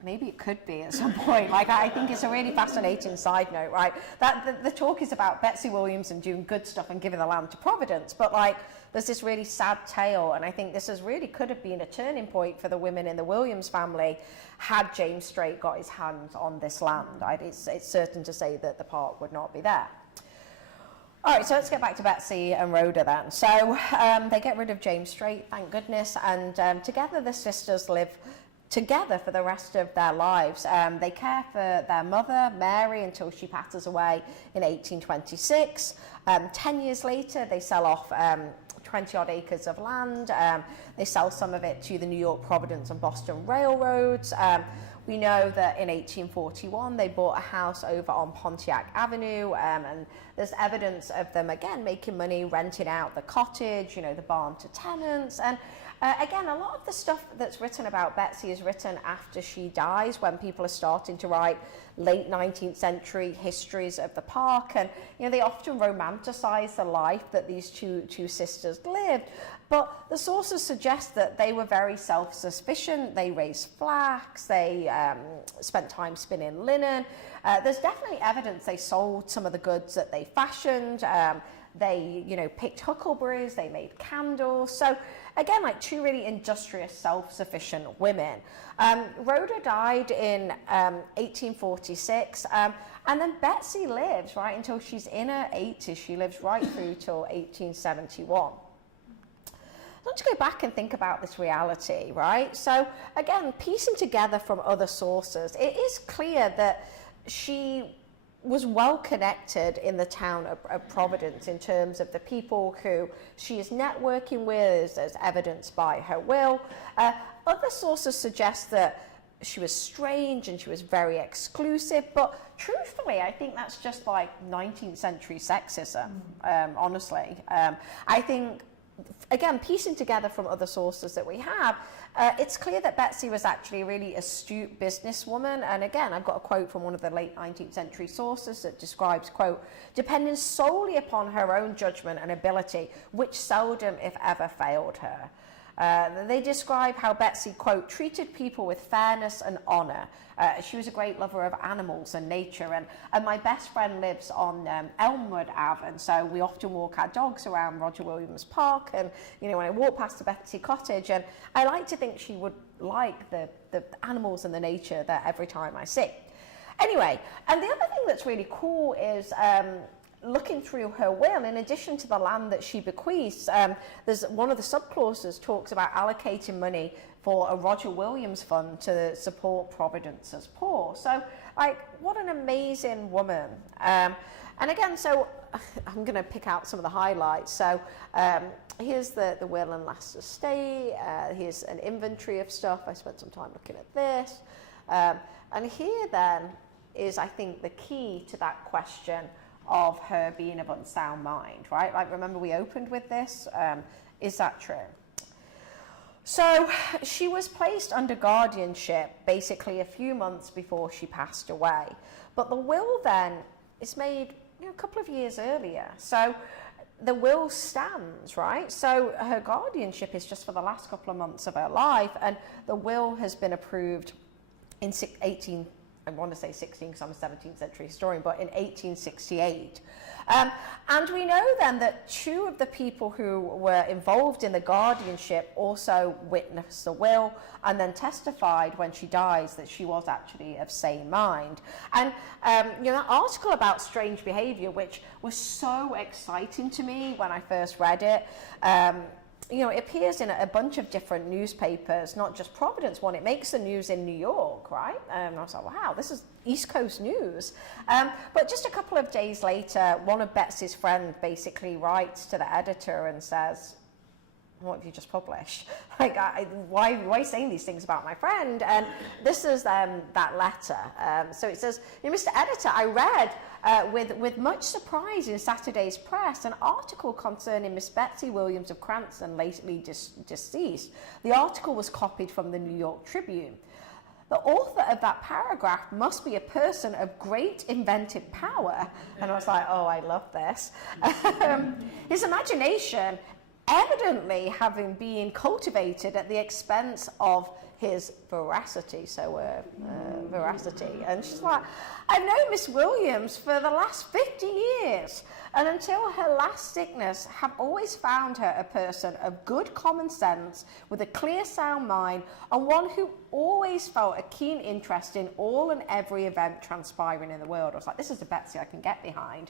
maybe it could be at some point. Like, I think it's a really fascinating side note, right? That the talk is about Betsey Williams and doing good stuff and giving the land to Providence, but like there's this really sad tale, and I think this could have been a turning point for the women in the Williams family had James Straight got his hands on this land. It's certain to say that the park would not be there. All right, so let's get back to Betsey and Rhoda then. So they get rid of James Straight, thank goodness, and together the sisters live together for the rest of their lives. They care for their mother, Mary, until she passes away in 1826. 10 years later, they sell off 20-odd acres of land. They sell some of it to the New York, Providence, and Boston railroads. We know that in 1841, they bought a house over on Pontiac Avenue, and there's evidence of them, again, making money, renting out the cottage, the barn to tenants. And again, a lot of the stuff that's written about Betsey is written after she dies, when people are starting to write late 19th century histories of the park. And, they often romanticize the life that these two sisters lived. But the sources suggest that they were very self-sufficient. They raised flax. They spent time spinning linen. There's definitely evidence they sold some of the goods that they fashioned. They, picked huckleberries. They made candles. So again, like two really industrious, self-sufficient women. Rhoda died in 1846, and then Betsey lives right until she's in her 80s. She lives right through till 1871. Let's go back and think about this reality, right? So again, piecing together from other sources, it is clear that she was well connected in the town of Providence in terms of the people who she is networking with, as evidenced by her will. Other sources suggest that she was strange and she was very exclusive, but truthfully, I think that's just like 19th century sexism, honestly. I think, again, piecing together from other sources that we have, it's clear that Betsey was actually a really astute businesswoman. And again, I've got a quote from one of the late 19th century sources that describes, quote, depending solely upon her own judgment and ability, which seldom, if ever, failed her. They describe how Betsey, quote, treated people with fairness and honour. She was a great lover of animals and nature, and my best friend lives on Elmwood Ave, and so we often walk our dogs around Roger Williams Park, and when I walk past the Betsey cottage, and I like to think she would like the animals and the nature that every time I see. Anyway, and the other thing that's really cool is looking through her will, in addition to the land that she bequeaths, there's one of the subclauses talks about allocating money for a Roger Williams fund to support Providence's poor. So, like, what an amazing woman. And again, so I'm going to pick out some of the highlights. So here's the will and last estate. Here's an inventory of stuff. I spent some time looking at this. And here then is, I think, the key to that question of her being of unsound mind, right? Like, remember we opened with this. Is that true? So she was placed under guardianship basically a few months before she passed away. But the will then is made a couple of years earlier. So the will stands, right? So her guardianship is just for the last couple of months of her life, and the will has been approved in 16th, I want to say 16 because I'm a 17th century historian, but in 1868. And we know then that two of the people who were involved in the guardianship also witnessed the will and then testified when she dies that she was actually of sane mind. And that article about strange behaviour, which was so exciting to me when I first read it, it appears in a bunch of different newspapers, not just Providence one. It makes the news in New York, right? And I was like, wow, this is East Coast news. But just a couple of days later, one of Betsey's friends basically writes to the editor and says, what have you just published? Like, why are you saying these things about my friend? And this is that letter. So it says, Mr. Editor, I read with much surprise in Saturday's press an article concerning Miss Betsey Williams of Cranston, lately deceased. The article was copied from the New York Tribune. The author of that paragraph must be a person of great inventive power. And I was like, oh, I love this. His imagination evidently having been cultivated at the expense of his veracity. So veracity. And she's like, I've known Miss Williams for the last 50 years, and until her last sickness have always found her a person of good common sense, with a clear sound mind, and one who always felt a keen interest in all and every event transpiring in the world. I was like, this is the Betsey I can get behind.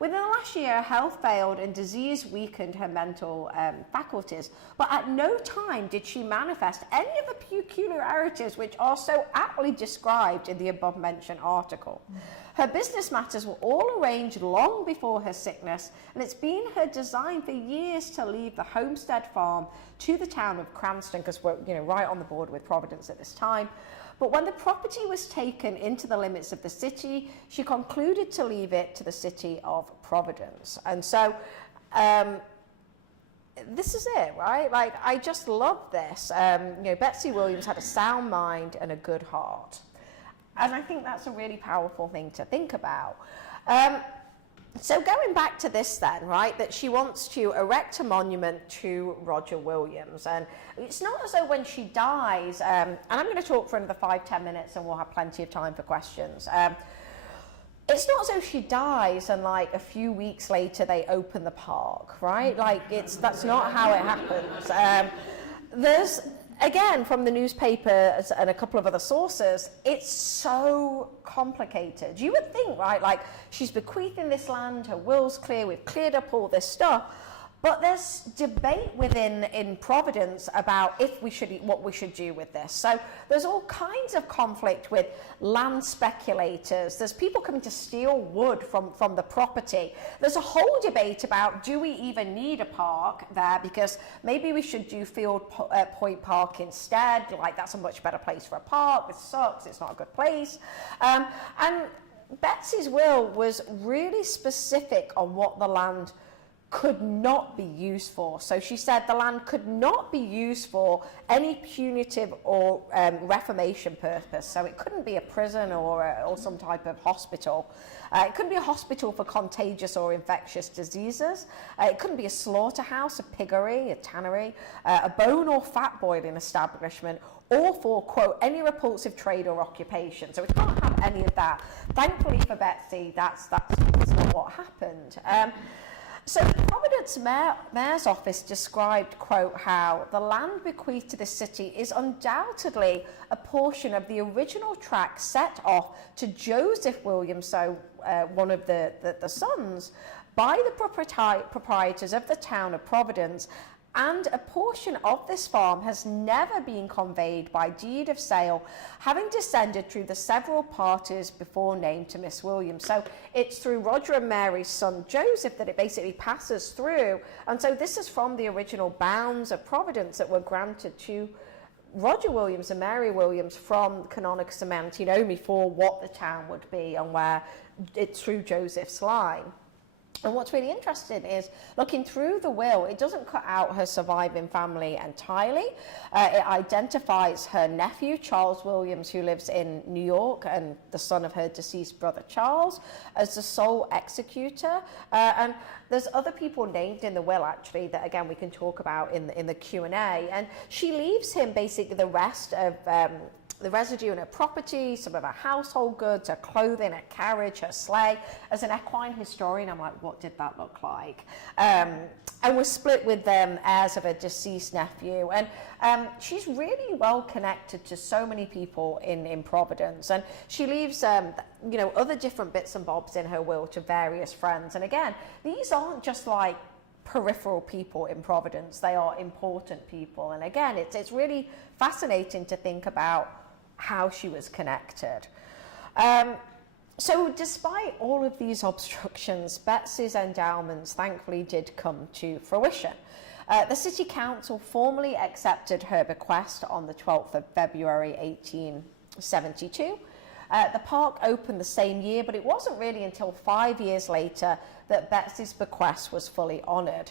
Within the last year, health failed and disease weakened her mental faculties, but at no time did she manifest any of the peculiarities which are so aptly described in the above-mentioned article. Her business matters were all arranged long before her sickness, and it's been her design for years to leave the homestead farm to the town of Cranston, because we're right on the border with Providence at this time. But when the property was taken into the limits of the city, she concluded to leave it to the city of Providence. And so this is it, right? Like, I just love this. Betsey Williams had a sound mind and a good heart. And I think that's a really powerful thing to think about. So going back to this then, right, that she wants to erect a monument to Roger Williams. And it's not as though when she dies, and I'm going to talk for another 5-10 minutes and we'll have plenty of time for questions. It's not as though she dies and like a few weeks later they open the park, right? Like, that's not how it happens. There's, again, from the newspapers and a couple of other sources, it's so complicated. You would think, right, like, she's bequeathing this land, her will's clear, we've cleared up all this stuff, but there's debate in Providence about what we should do with this. So there's all kinds of conflict with land speculators. There's people coming to steal wood from the property. There's a whole debate about, do we even need a park there? Because maybe we should do Field Point Park instead. Like, that's a much better place for a park. This sucks. It's not a good place. And Betsey's will was really specific on what the land could not be used for. So she said the land could not be used for any punitive or reformation purpose. So it couldn't be a prison or some type of hospital. It couldn't be a hospital for contagious or infectious diseases. It couldn't be a slaughterhouse, a piggery, a tannery, a bone or fat boiling establishment, or for, quote, any repulsive trade or occupation. So it can't have any of that. Thankfully for Betsey, that's not what happened. So the Providence Mayor's office described, quote, how the land bequeathed to the city is undoubtedly a portion of the original tract set off to Joseph Williams, so one of the sons, by the proprietors of the town of Providence, and a portion of this farm has never been conveyed by deed of sale, having descended through the several parties before named to Miss Williams. So it's through Roger and Mary's son Joseph that it basically passes through. And so this is from the original bounds of Providence that were granted to Roger Williams and Mary Williams from canonical cement, for what the town would be and where it's through Joseph's line. And what's really interesting is, looking through the will, it doesn't cut out her surviving family entirely. It identifies her nephew, Charles Williams, who lives in New York, and the son of her deceased brother, Charles, as the sole executor. And there's other people named in the will, actually, that, again, we can talk about in the Q&A. And she leaves him basically the rest of the residue in her property, some of her household goods, her clothing, her carriage, her sleigh. As an equine historian, I'm like, what did that look like? And was split with heirs of her deceased nephew. And she's really well connected to so many people in Providence. And she leaves, other different bits and bobs in her will to various friends. And again, these aren't just like peripheral people in Providence. They are important people. And again, it's really fascinating to think about how she was connected. So despite all of these obstructions, Betsey's endowments thankfully did come to fruition. The City Council formally accepted her bequest on the 12th of February 1872. The park opened the same year, but it wasn't really until 5 years later that Betsey's bequest was fully honoured.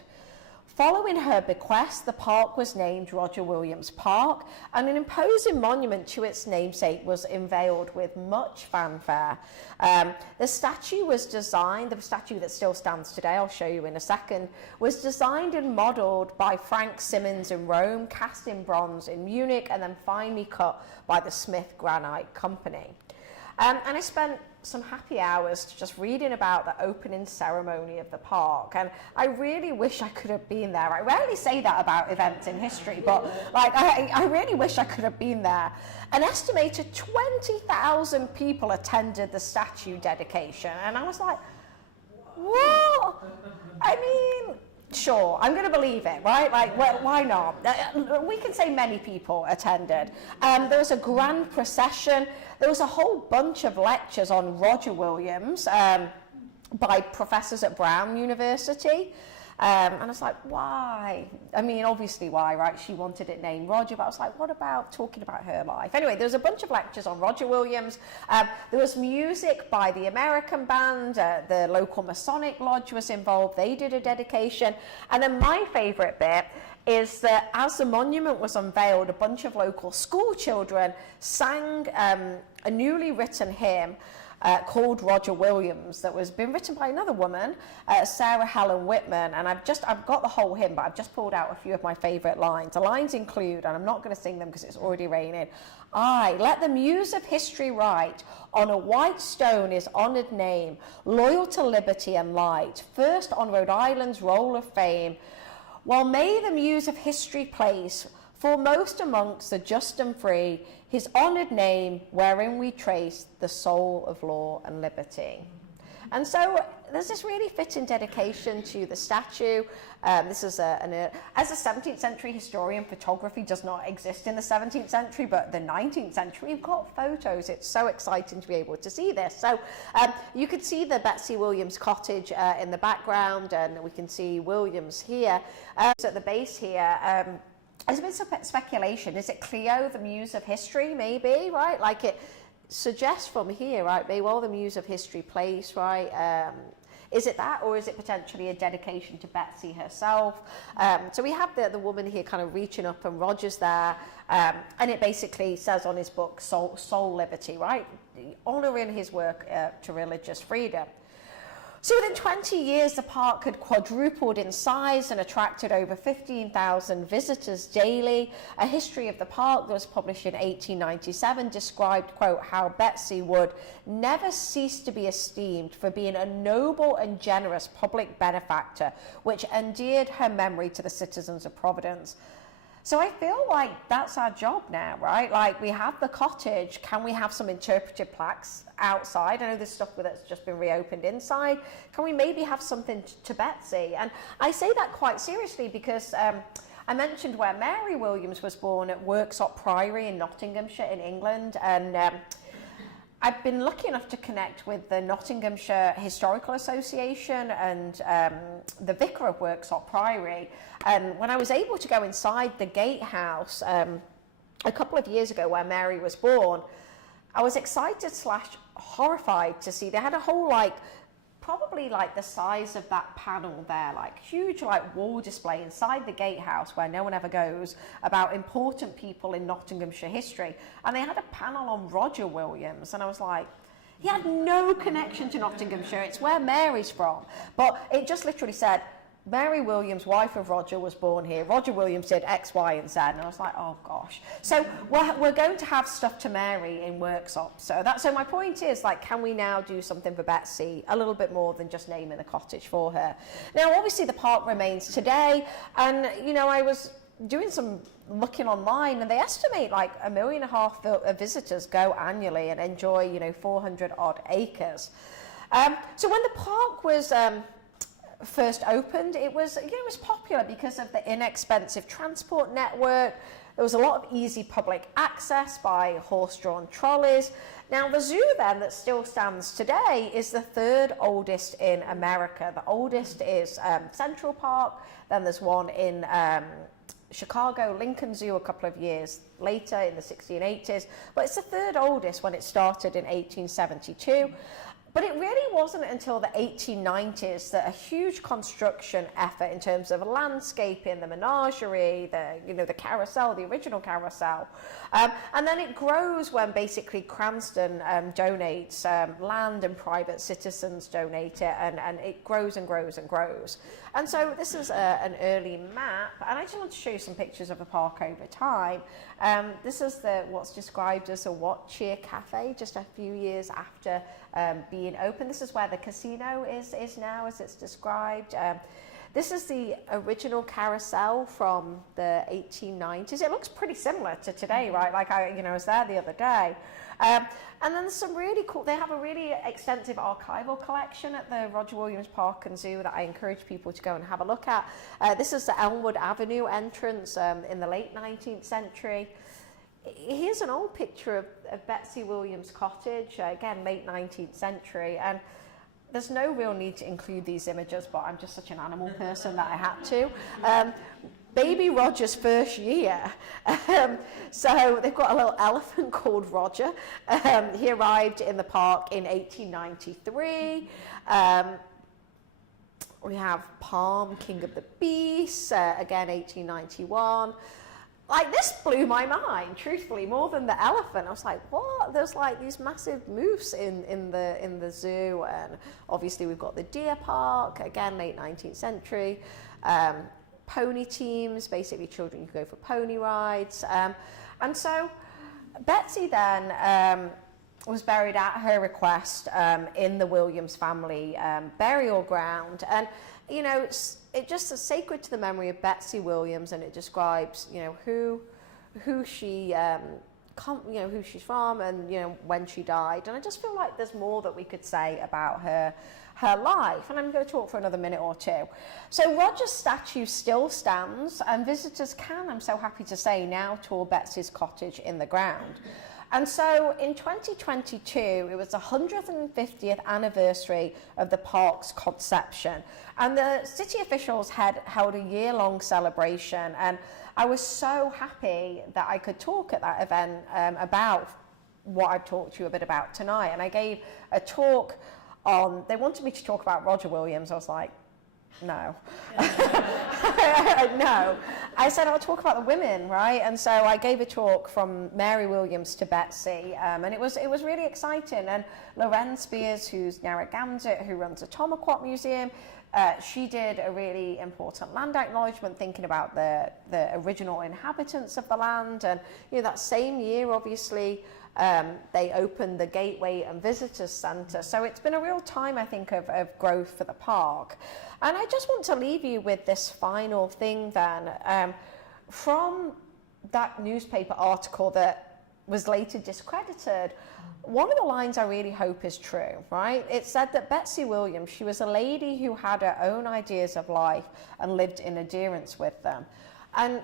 Following her bequest, the park was named Roger Williams Park, and an imposing monument to its namesake was unveiled with much fanfare. The statue was designed, the statue that still stands today, I'll show you in a second, was designed and modelled by Frank Simmons in Rome, cast in bronze in Munich, and then finally cut by the Smith Granite Company. And I spent some happy hours just reading about the opening ceremony of the park, and I really wish I could have been there. I rarely say that about events in history, but I really wish I could have been there. An estimated 20,000 people attended the statue dedication, and I was like, what? I mean, sure, I'm going to believe it, right? Why not? We can say many people attended. There was a grand procession. There was a whole bunch of lectures on Roger Williams by professors at Brown University. And I was like, why? I mean, obviously why, right? She wanted it named Roger, but I was like, what about talking about her life? Anyway, there was a bunch of lectures on Roger Williams. There was music by the American band. The local Masonic Lodge was involved. They did a dedication. And then my favourite bit is that as the monument was unveiled, a bunch of local school children sang a newly written hymn called Roger Williams that was been written by another woman, Sarah Helen Whitman, and I've got the whole hymn, but I've just pulled out a few of my favourite lines. The lines include, and I'm not going to sing them because it's already raining, I let the muse of history write on a white stone his honoured name, loyal to liberty and light, first on Rhode Island's roll of fame, while may the muse of history place foremost amongst the just and free, his honoured name, wherein we trace the soul of law and liberty. And so there's this really fitting dedication to the statue. This is as a 17th century historian, photography does not exist in the 17th century, but the 19th century, we've got photos. It's so exciting to be able to see this. So you could see the Betsey Williams cottage in the background, and we can see Williams here. So at the base here, there's been some speculation. Is it Cleo, the muse of history, maybe, right? Like it suggests from here, right, maybe well, the muse of history place, right? Is it that, or is it potentially a dedication to Betsey herself? So we have the woman here kind of reaching up, and Roger's there, and it basically says on his book, soul liberty, right? Honouring his work to religious freedom. So within 20 years, the park had quadrupled in size and attracted over 15,000 visitors daily. A history of the park that was published in 1897 described, quote, how Betsey would never cease to be esteemed for being a noble and generous public benefactor, which endeared her memory to the citizens of Providence. So I feel like that's our job now, right? Like we have the cottage, can we have some interpretive plaques outside? I know there's stuff that's just been reopened inside. Can we maybe have something to Betsey? And I say that quite seriously because I mentioned where Mary Williams was born at Worksop Priory in Nottinghamshire in England, and I've been lucky enough to connect with the Nottinghamshire Historical Association and the vicar of Worksop Priory. And when I was able to go inside the gatehouse, a couple of years ago where Mary was born, I was excited / horrified to see they had a whole like, probably like the size of that panel there, like huge like wall display inside the gatehouse where no one ever goes, about important people in Nottinghamshire history. And they had a panel on Roger Williams, and I was like, he had no connection to Nottinghamshire, it's where Mary's from. But it just literally said, Mary Williams, wife of Roger, was born here. Roger Williams did X, Y, and Z. And I was like, oh gosh. So we're going to have stuff to Mary in Worksop. So my point is, like, can we now do something for Betsey a little bit more than just naming the cottage for her? Now, obviously, the park remains today. And, you know, I was doing some looking online, and they estimate like 1.5 million of visitors go annually and enjoy, you know, 400 odd acres. So when the park was first opened, it was, you know, it was popular because of the inexpensive transport network. There was a lot of easy public access by horse-drawn trolleys. Now, the zoo then that still stands today is the 3rd oldest in America. The oldest is Central Park. Then there's one in Chicago, Lincoln Zoo, a couple of years later in the 1680s. But it's the 3rd oldest when it started in 1872. But it really wasn't until the 1890s that a huge construction effort in terms of landscaping, the menagerie, the carousel, the original carousel, and then it grows when basically Cranston donates land and private citizens donate it, and it grows and grows and grows. And so this is an early map, and I just want to show you some pictures of the park over time. This is what's described as a Wattier Cafe, just a few years after being open. This is where the casino is now, as it's described. This is the original carousel from the 1890s. It looks pretty similar to today, right? Like I was there the other day. And then there's some really cool, they have a really extensive archival collection at the Roger Williams Park and Zoo that I encourage people to go and have a look at. This is the Elmwood Avenue entrance in the late 19th century. Here's an old picture of Betsey Williams' cottage, again, late 19th century. And there's no real need to include these images, but I'm just such an animal person that I had to. Baby Roger's first year. So they've got a little elephant called Roger. He arrived in the park in 1893. We have Palm, King of the Beasts, again, 1891. Like, this blew my mind, truthfully, more than the elephant. I was like, what? There's like these massive moose in the zoo, and obviously we've got the deer park, again, late 19th century. Pony teams, basically children who go for pony rides. And so Betsey then was buried at her request in the Williams family burial ground. And, you know, it just is sacred to the memory of Betsey Williams, and it describes, you know, who she who she's from, and, you know, when she died. And I just feel like there's more that we could say about her life, and I'm going to talk for another minute or two. So Roger's statue still stands, and visitors can, I'm so happy to say, now tour Betsey's cottage in the ground. And so in 2022, it was the 150th anniversary of the park's conception. And the city officials had held a year-long celebration. And I was so happy that I could talk at that event about what I've talked to you a bit about tonight. And I gave a talk on, they wanted me to talk about Roger Williams. I was like, no. No. I said I'll talk about the women, right? And so I gave a talk from Mary Williams to Betsey, and it was really exciting. And Lorraine Spears, who's Narragansett, who runs the Tomaquat Museum, she did a really important land acknowledgement, thinking about the original inhabitants of the land. And, you know, that same year, obviously, they opened the Gateway and Visitors Centre. So it's been a real time, I think, of growth for the park. And I just want to leave you with this final thing then. From that newspaper article that was later discredited, one of the lines I really hope is true, right? It said that Betsey Williams, she was a lady who had her own ideas of life and lived in adherence with them. And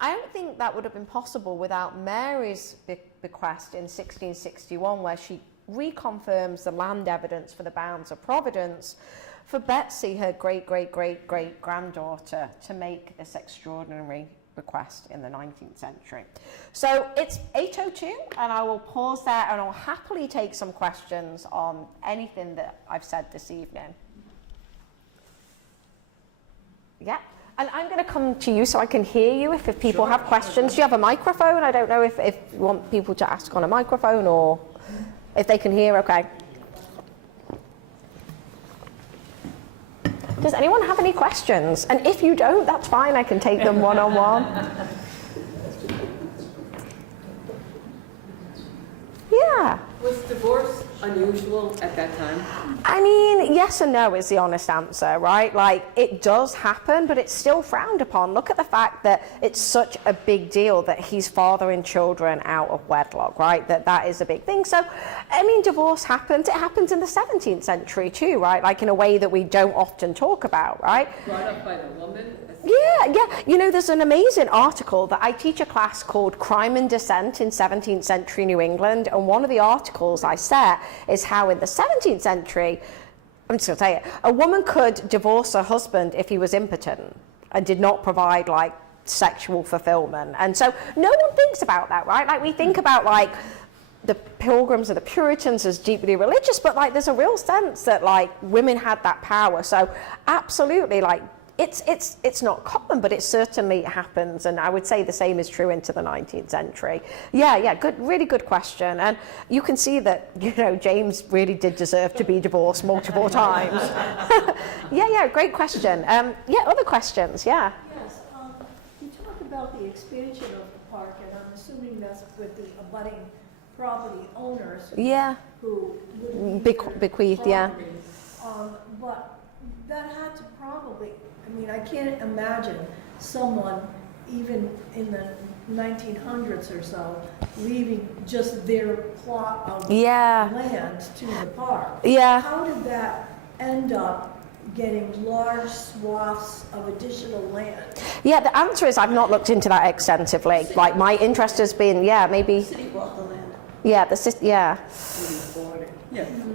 I don't think that would have been possible without Mary's bequest in 1661, where she reconfirms the land evidence for the bounds of Providence, for Betsey, her great-great-great-great-granddaughter, to make this extraordinary bequest in the 19th century. So it's 8:02, and I will pause there, and I'll happily take some questions on anything that I've said this evening. Yeah, and I'm going to come to you so I can hear you if people have questions. Do you have a microphone? I don't know if you want people to ask on a microphone or if they can hear, okay. Does anyone have any questions? And if you don't, that's fine, I can take them one-on-one. Yeah. Was divorce unusual at that time? I mean, yes and no is the honest answer, right? Like, it does happen, but it's still frowned upon. Look at the fact that it's such a big deal that he's fathering children out of wedlock, right? That is a big thing. So, I mean, divorce happens. It happens in the 17th century too, right? Like, in a way that we don't often talk about, right? Brought up by the woman? Yeah. You know, there's an amazing article that I teach a class called Crime and Dissent in 17th Century New England, and one of the articles I set is how in the 17th century, I'm just going to tell you, a woman could divorce her husband if he was impotent and did not provide, like, sexual fulfillment. And so no one thinks about that, right? Like, we think about, like, the Pilgrims or the Puritans as deeply religious, but, like, there's a real sense that, like, women had that power. So absolutely, like, it's not common, but it certainly happens, and I would say the same is true into the 19th century. Yeah, good, really good question, and you can see that, you know, James really did deserve to be divorced multiple times. Yeah, great question. Yeah, other questions? Yeah. Yes, you talk about the expansion of the park, and I'm assuming that's with the abutting property owners. Yeah. Who would Bequeath, yeah. But that had to probably, I mean, I can't imagine someone, even in the 1900s or so, leaving just their plot of land to the park. Yeah. How did that end up getting large swaths of additional land? Yeah, the answer is I've not looked into that extensively. Like, my interest has been, maybe. City bought the land. Yeah,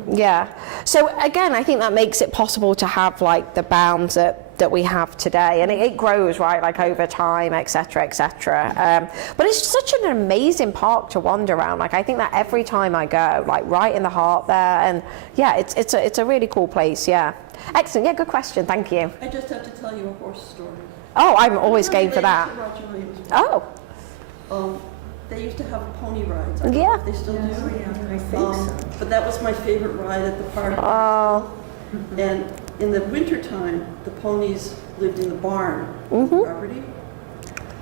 Yeah. So again, I think that makes it possible to have, like, the bounds that we have today, and it grows, right, like, over time, etc., etc. But it's such an amazing park to wander around. Like, I think that every time I go, like, right in the heart there, and yeah, it's a really cool place. Yeah. Excellent. Yeah, good question. Thank you. I just have to tell you a horse story. Oh, I'm always game for that. Roger Williams. Oh. They used to have pony rides. I don't Yeah. know if they still do. I think so. But that was my favorite ride at the park. Oh. And in the wintertime, the ponies lived in the barn of the property.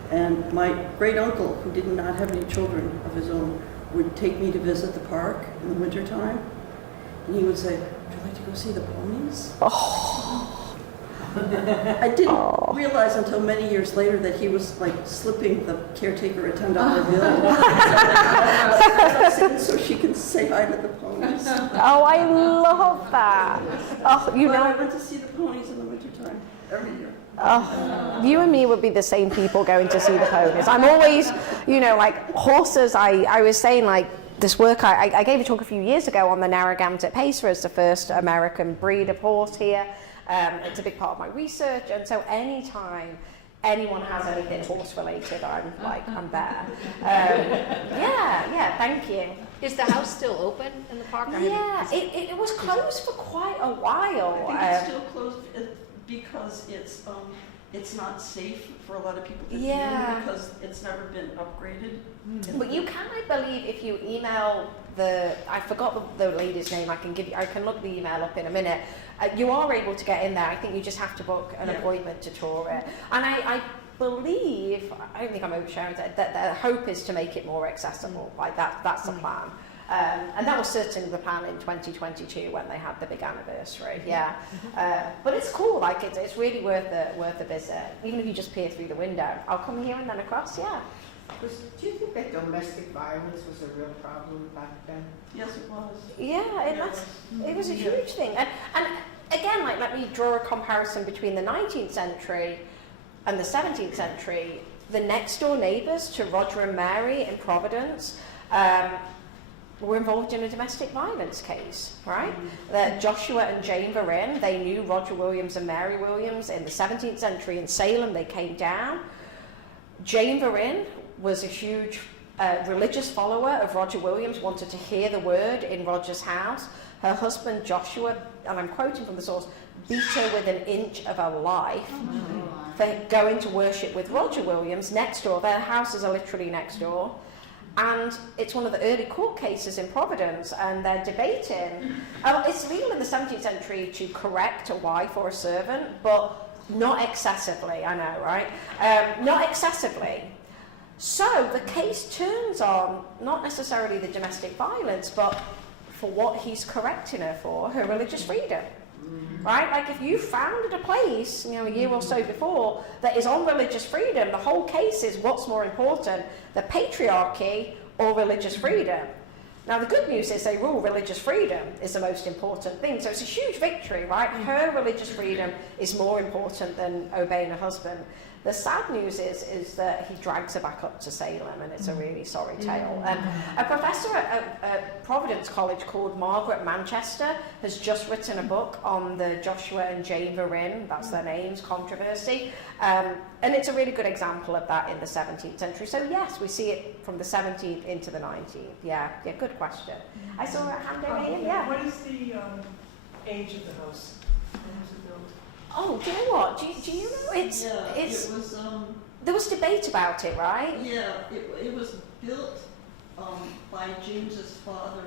And my great uncle, who did not have any children of his own, would take me to visit the park in the wintertime. And he would say, "Would you like to go see the ponies?" I didn't realize until many years later that he was, like, slipping the caretaker a $10 bill so she can say hi to the ponies. Oh, I love that. Oh, you But I know. went to see the ponies in the wintertime every year. Oh, you and me would be the same people going to see the ponies. I'm always, you know, like, horses. I was saying, like, this work, I gave a talk a few years ago on the Narragansett Pacer as the first American breed of horse here. It's a big part of my research, and so anytime anyone has anything horse related, I'm there. Yeah, thank you. Is the house still open in the park? Yeah, it was closed for quite a while. I think it's still closed because it's not safe for a lot of people to be in because it's never been upgraded. But you can, I believe, if you email I forgot the lady's name. I can look the email up in a minute. You are able to get in there. I think you just have to book an appointment to tour it. And I believe, I don't think I'm oversharing it, that the hope is to make it more accessible. Like, that's the plan. And that was certainly the plan in 2022 when they had the big anniversary. Yeah, but it's cool. Like, it's really worth a visit, even if you just peer through the window. I'll come here and then across. Yeah. Do you think that domestic violence was a real problem back then? Yes, it was. Yeah, it was a huge thing. And again, like, let me draw a comparison between the 19th century and the 17th century. The next door neighbours to Roger and Mary in Providence were involved in a domestic violence case, right? That Joshua and Jane were in. They knew Roger Williams and Mary Williams in the 17th century in Salem. They came down. Jane Varin was a huge religious follower of Roger Williams, wanted to hear the word in Roger's house. Her husband Joshua, and I'm quoting from the source, beat her with an inch of her life for going to worship with Roger Williams next door. Their houses are literally next door. And it's one of the early court cases in Providence, and they're debating. It's legal in the 17th century to correct a wife or a servant, but not excessively, I know, right? Not excessively. So the case turns on not necessarily the domestic violence, but for what he's correcting her for, her religious freedom. Right? Like if you founded a place, a year or so before, that is on religious freedom, the whole case is what's more important, the patriarchy or religious freedom. Now the good news is they rule religious freedom is the most important thing. So it's a huge victory, right? Her religious freedom is more important than obeying her husband. The sad news is that he drags her back up to Salem, and it's a really sorry tale. A professor at Providence College called Margaret Manchester has just written a book on the Joshua and Jane Varin, that's their names, controversy. And it's a really good example of that in the 17th century. So yes, we see it from the 17th into the 19th. Yeah, good question. I saw a hand over here, yeah. What is the age of the house? When was it built? Oh, do you know what? Do you know? It's it was, there was debate about it, right? yeah, it was built by James's father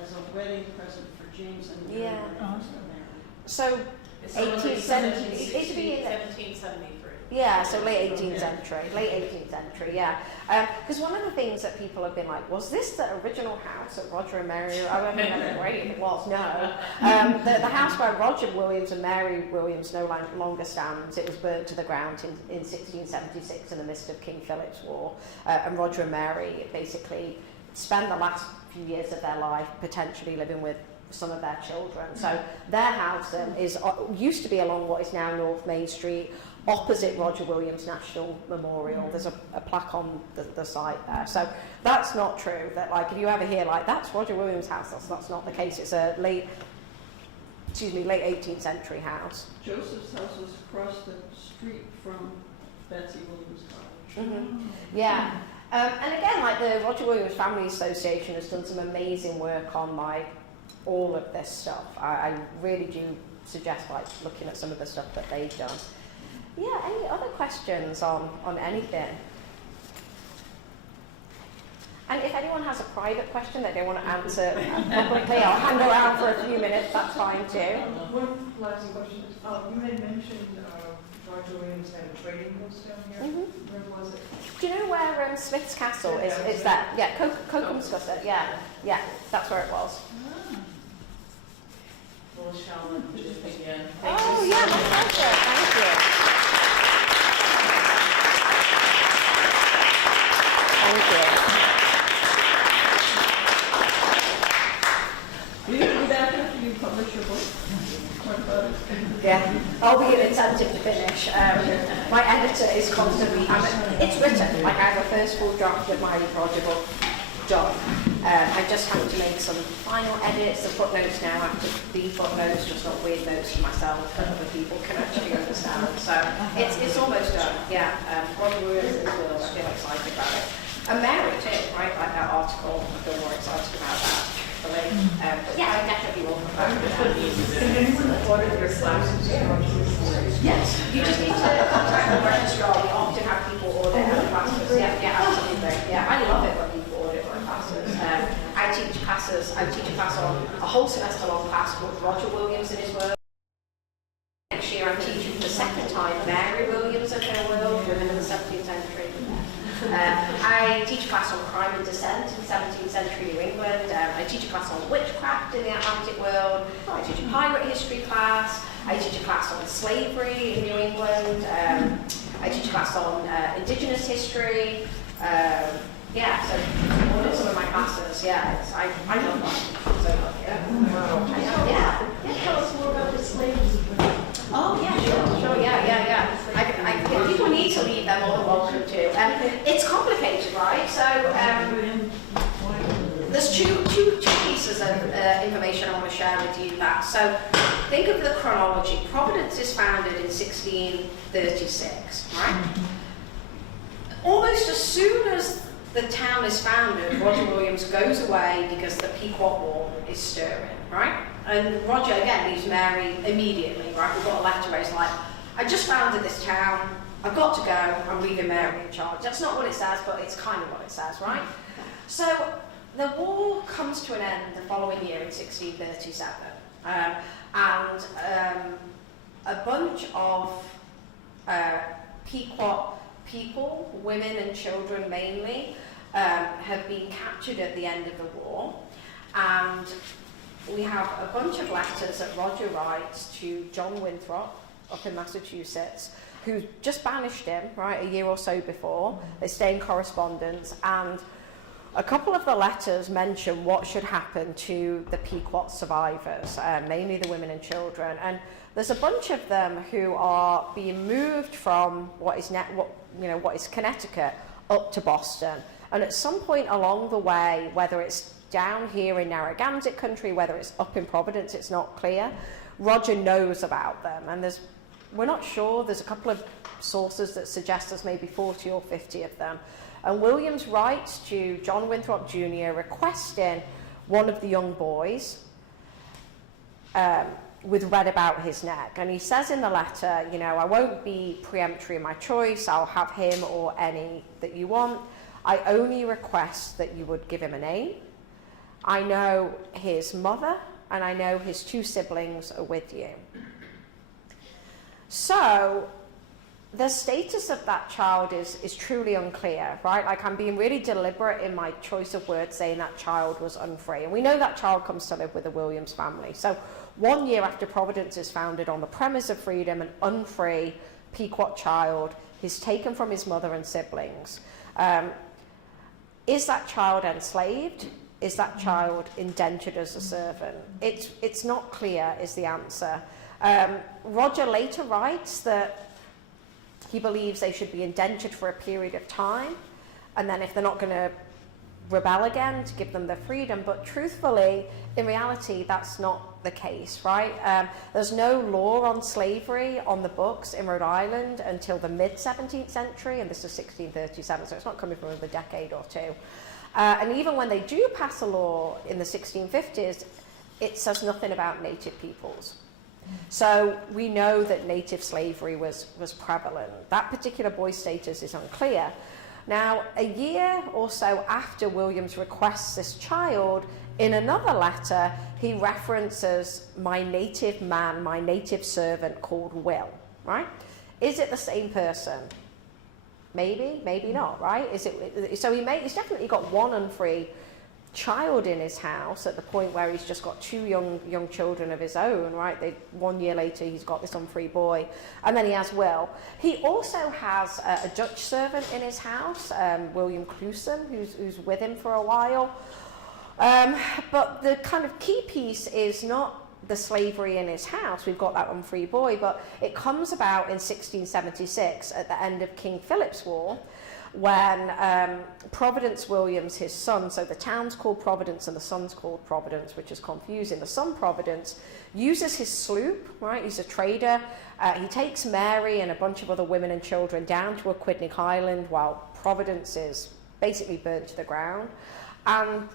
as a wedding present for James and Mary. Yeah. when they were married. So, 18th century. It'd be in 1773. yeah, so late 18th century, yeah. Because one of the things that people have been like, was this the original house of Roger and Mary? I remember great if it was. No. The house where Roger Williams and Mary Williams no longer stands, it was burnt to the ground in 1676 in the midst of King Philip's War. And Roger and Mary basically spend the last few years of their life potentially living with some of their children. So their house used to be along what is now North Main Street, opposite Roger Williams National Memorial. There's a plaque on the site there. So that's not true. That like if you ever hear like that's Roger Williams' house, that's not the case. It's a late 18th century house. Joseph's house was across the street from Betsey Williams' College. Mm-hmm. Yeah. And again, like the Roger Williams Family Association has done some amazing work on like all of this stuff. I really do suggest like looking at some of the stuff that they've done. Yeah, any other questions on anything? And if anyone has a private question that they want to answer publicly, I'll hang around for a few minutes, that's fine too. One last question. You had mentioned Roger Williams had a trading post down here. Mm-hmm. Where was it? Do you know where Smith's Castle is? Is that? Yeah, Cocumscusset, yeah, that's where it was. Well, shall we just begin? Oh, yeah, my pleasure, thank you. Thank you. Will you be back after you publish your book? Talk about it. Yeah, I'll be an incentive to finish. My editor is constantly, it's written, like I have a first full draft of my Roger book done. I just have to make some final edits. The footnotes now have to be footnotes, just not weird notes for myself that other people can actually understand. So it's almost done, yeah. Roger Williams in the world, I feel excited about it. And Mary too, right, like that article, I feel more excited about that. But yeah, I definitely will. Can anyone order your classes? Yes, you just need to contact the registrar. We often have people order our classes. Yeah, absolutely. Yeah, I love it when people order our classes. I teach a class on a whole semester long class called Roger Williams and His World. Next year I'm teaching for the second time Mary Williams and Her World, Women in the 17th Century. I teach a class on crime and dissent in 17th century New England. I teach a class on witchcraft in the Atlantic world. I teach a pirate history class. I teach a class on slavery in New England. I teach a class on indigenous history. Yeah, so what are some of my classes? Yeah, I love that. So, yeah. Tell us more about the slaves. Oh, yeah, sure, yeah. If people need to leave, they're more than welcome to. It's complicated, right? So, there's two pieces of information I want to share with you. So, think of the chronology. Providence is founded in 1636, right? almost as soon as the town is founded, Roger Williams goes away because the Pequot War is stirring, right? And Roger, again, leaves Mary immediately, right? We've got a letter where he's like, I just founded this town, I've got to go, I'm leaving Mary in charge. That's not what it says, but it's kind of what it says, right? So the war comes to an end the following year in 1637. A bunch of Pequot people, women and children mainly, have been captured at the end of the war. And we have a bunch of letters that Roger writes to John Winthrop up in Massachusetts, who just banished him, right, a year or so before. They stay in correspondence, and a couple of the letters mention what should happen to the Pequot survivors, mainly the women and children. And there's a bunch of them who are being moved from what is Connecticut up to Boston. And at some point along the way, whether it's down here in Narragansett country, whether it's up in Providence, it's not clear, Roger knows about them. And we're not sure, there's a couple of sources that suggest there's maybe 40 or 50 of them. And Williams writes to John Winthrop Jr. requesting one of the young boys with red about his neck. And he says in the letter, I won't be peremptory in my choice, I'll have him or any that you want. I only request that you would give him a name. I know his mother and I know his 2 siblings are with you. So the status of that child is truly unclear, right? Like, I'm being really deliberate in my choice of words saying that child was unfree. And we know that child comes to live with the Williams family. So 1 year after Providence is founded, on the premise of freedom, an unfree Pequot child is taken from his mother and siblings. Is that child enslaved? Is that child indentured as a servant? It's not clear is the answer. Roger later writes that he believes they should be indentured for a period of time, and then if they're not going to rebel again, to give them their freedom. But truthfully, in reality, that's not the case, right? There's no law on slavery on the books in Rhode Island until the mid-17th century, and this is 1637, so it's not coming from a decade or two. And even when they do pass a law in the 1650s, it says nothing about native peoples. So we know that native slavery was prevalent. That particular boy's status is unclear. Now, a year or so after Williams requests this child, in another letter, he references my native man, my native servant called Will, right? Is it the same person? Maybe, maybe not, right? So he's definitely got one unfree child in his house at the point where he's just got 2 young children of his own, right? 1 year later, he's got this unfree boy, and then he has Will. He also has a Dutch servant in his house, William Clewson, who's with him for a while. But the kind of key piece is not the slavery in his house. We've got that unfree boy, but it comes about in 1676 at the end of King Philip's War, when Providence Williams, his son, so the town's called Providence and the son's called Providence, which is confusing. The son, Providence, uses his sloop, right? He's a trader. He takes Mary and a bunch of other women and children down to Aquidneck Island while Providence is basically burnt to the ground. And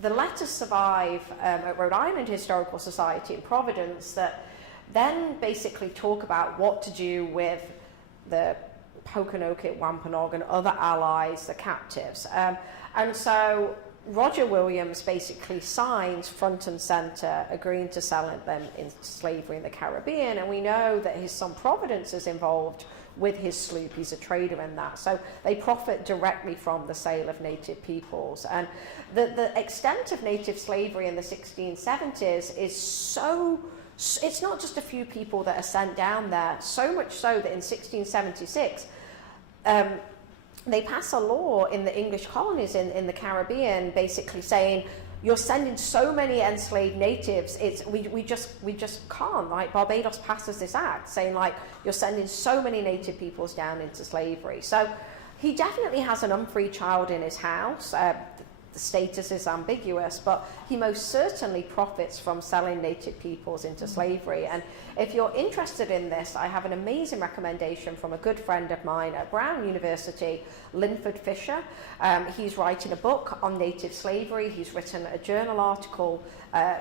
the letters survive at Rhode Island Historical Society in Providence that then basically talk about what to do with the Pokanoket, Wampanoag, and other allies, the captives. And so Roger Williams basically signs front and center agreeing to sell them in slavery in the Caribbean, and we know that his son Providence is involved with his sloop. He's a trader in that. So they profit directly from the sale of native peoples. And the extent of native slavery in the 1670s is it's not just a few people that are sent down there, so much so that in 1676, they pass a law in the English colonies in the Caribbean basically saying, you're sending so many enslaved natives, we just can't. Like, Barbados passes this act saying, like, you're sending so many native peoples down into slavery. So he definitely has an unfree child in his house. the status is ambiguous, but he most certainly profits from selling native peoples into slavery. And if you're interested in this, I have an amazing recommendation from a good friend of mine at Brown University, Linford Fisher. He's writing a book on native slavery. He's written a journal article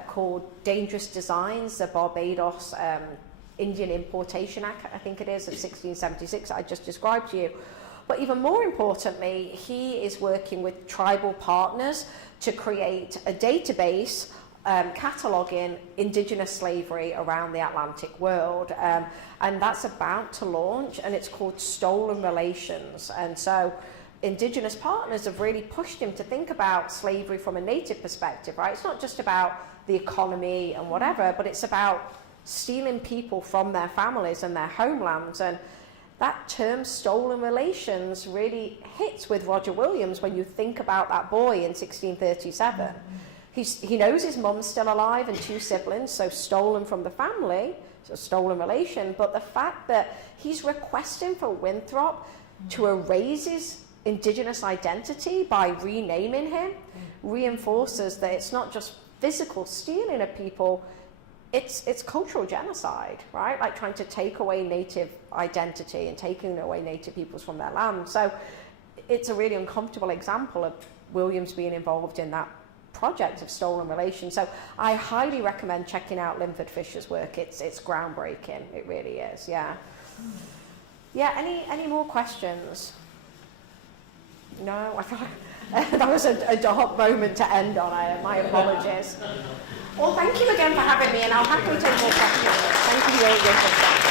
called Dangerous Designs, the Barbados Indian Importation Act, I think it is, of 1676 I just described to you. But even more importantly, he is working with tribal partners to create a database cataloguing indigenous slavery around the Atlantic world. And that's about to launch, and it's called Stolen Relations. And so indigenous partners have really pushed him to think about slavery from a native perspective, right? It's not just about the economy and whatever, but it's about stealing people from their families and their homelands. And that term stolen relations really hits with Roger Williams when you think about that boy in 1637. He knows his mum's still alive and 2 siblings, so stolen from the family, so stolen relation. But the fact that he's requesting for Winthrop to erase his indigenous identity by renaming him reinforces that it's not just physical stealing of people, it's cultural genocide, right? Like trying to take away native identity and taking away native peoples from their land. So it's a really uncomfortable example of Williams being involved in that project of stolen relations. So I highly recommend checking out Linford Fisher's work. It's groundbreaking. It really is. Yeah. Yeah. Any more questions? No, I feel like that was a dark moment to end on. My apologies. Well, thank you again for having me, and I'll happily take more questions. Thank you for your interest.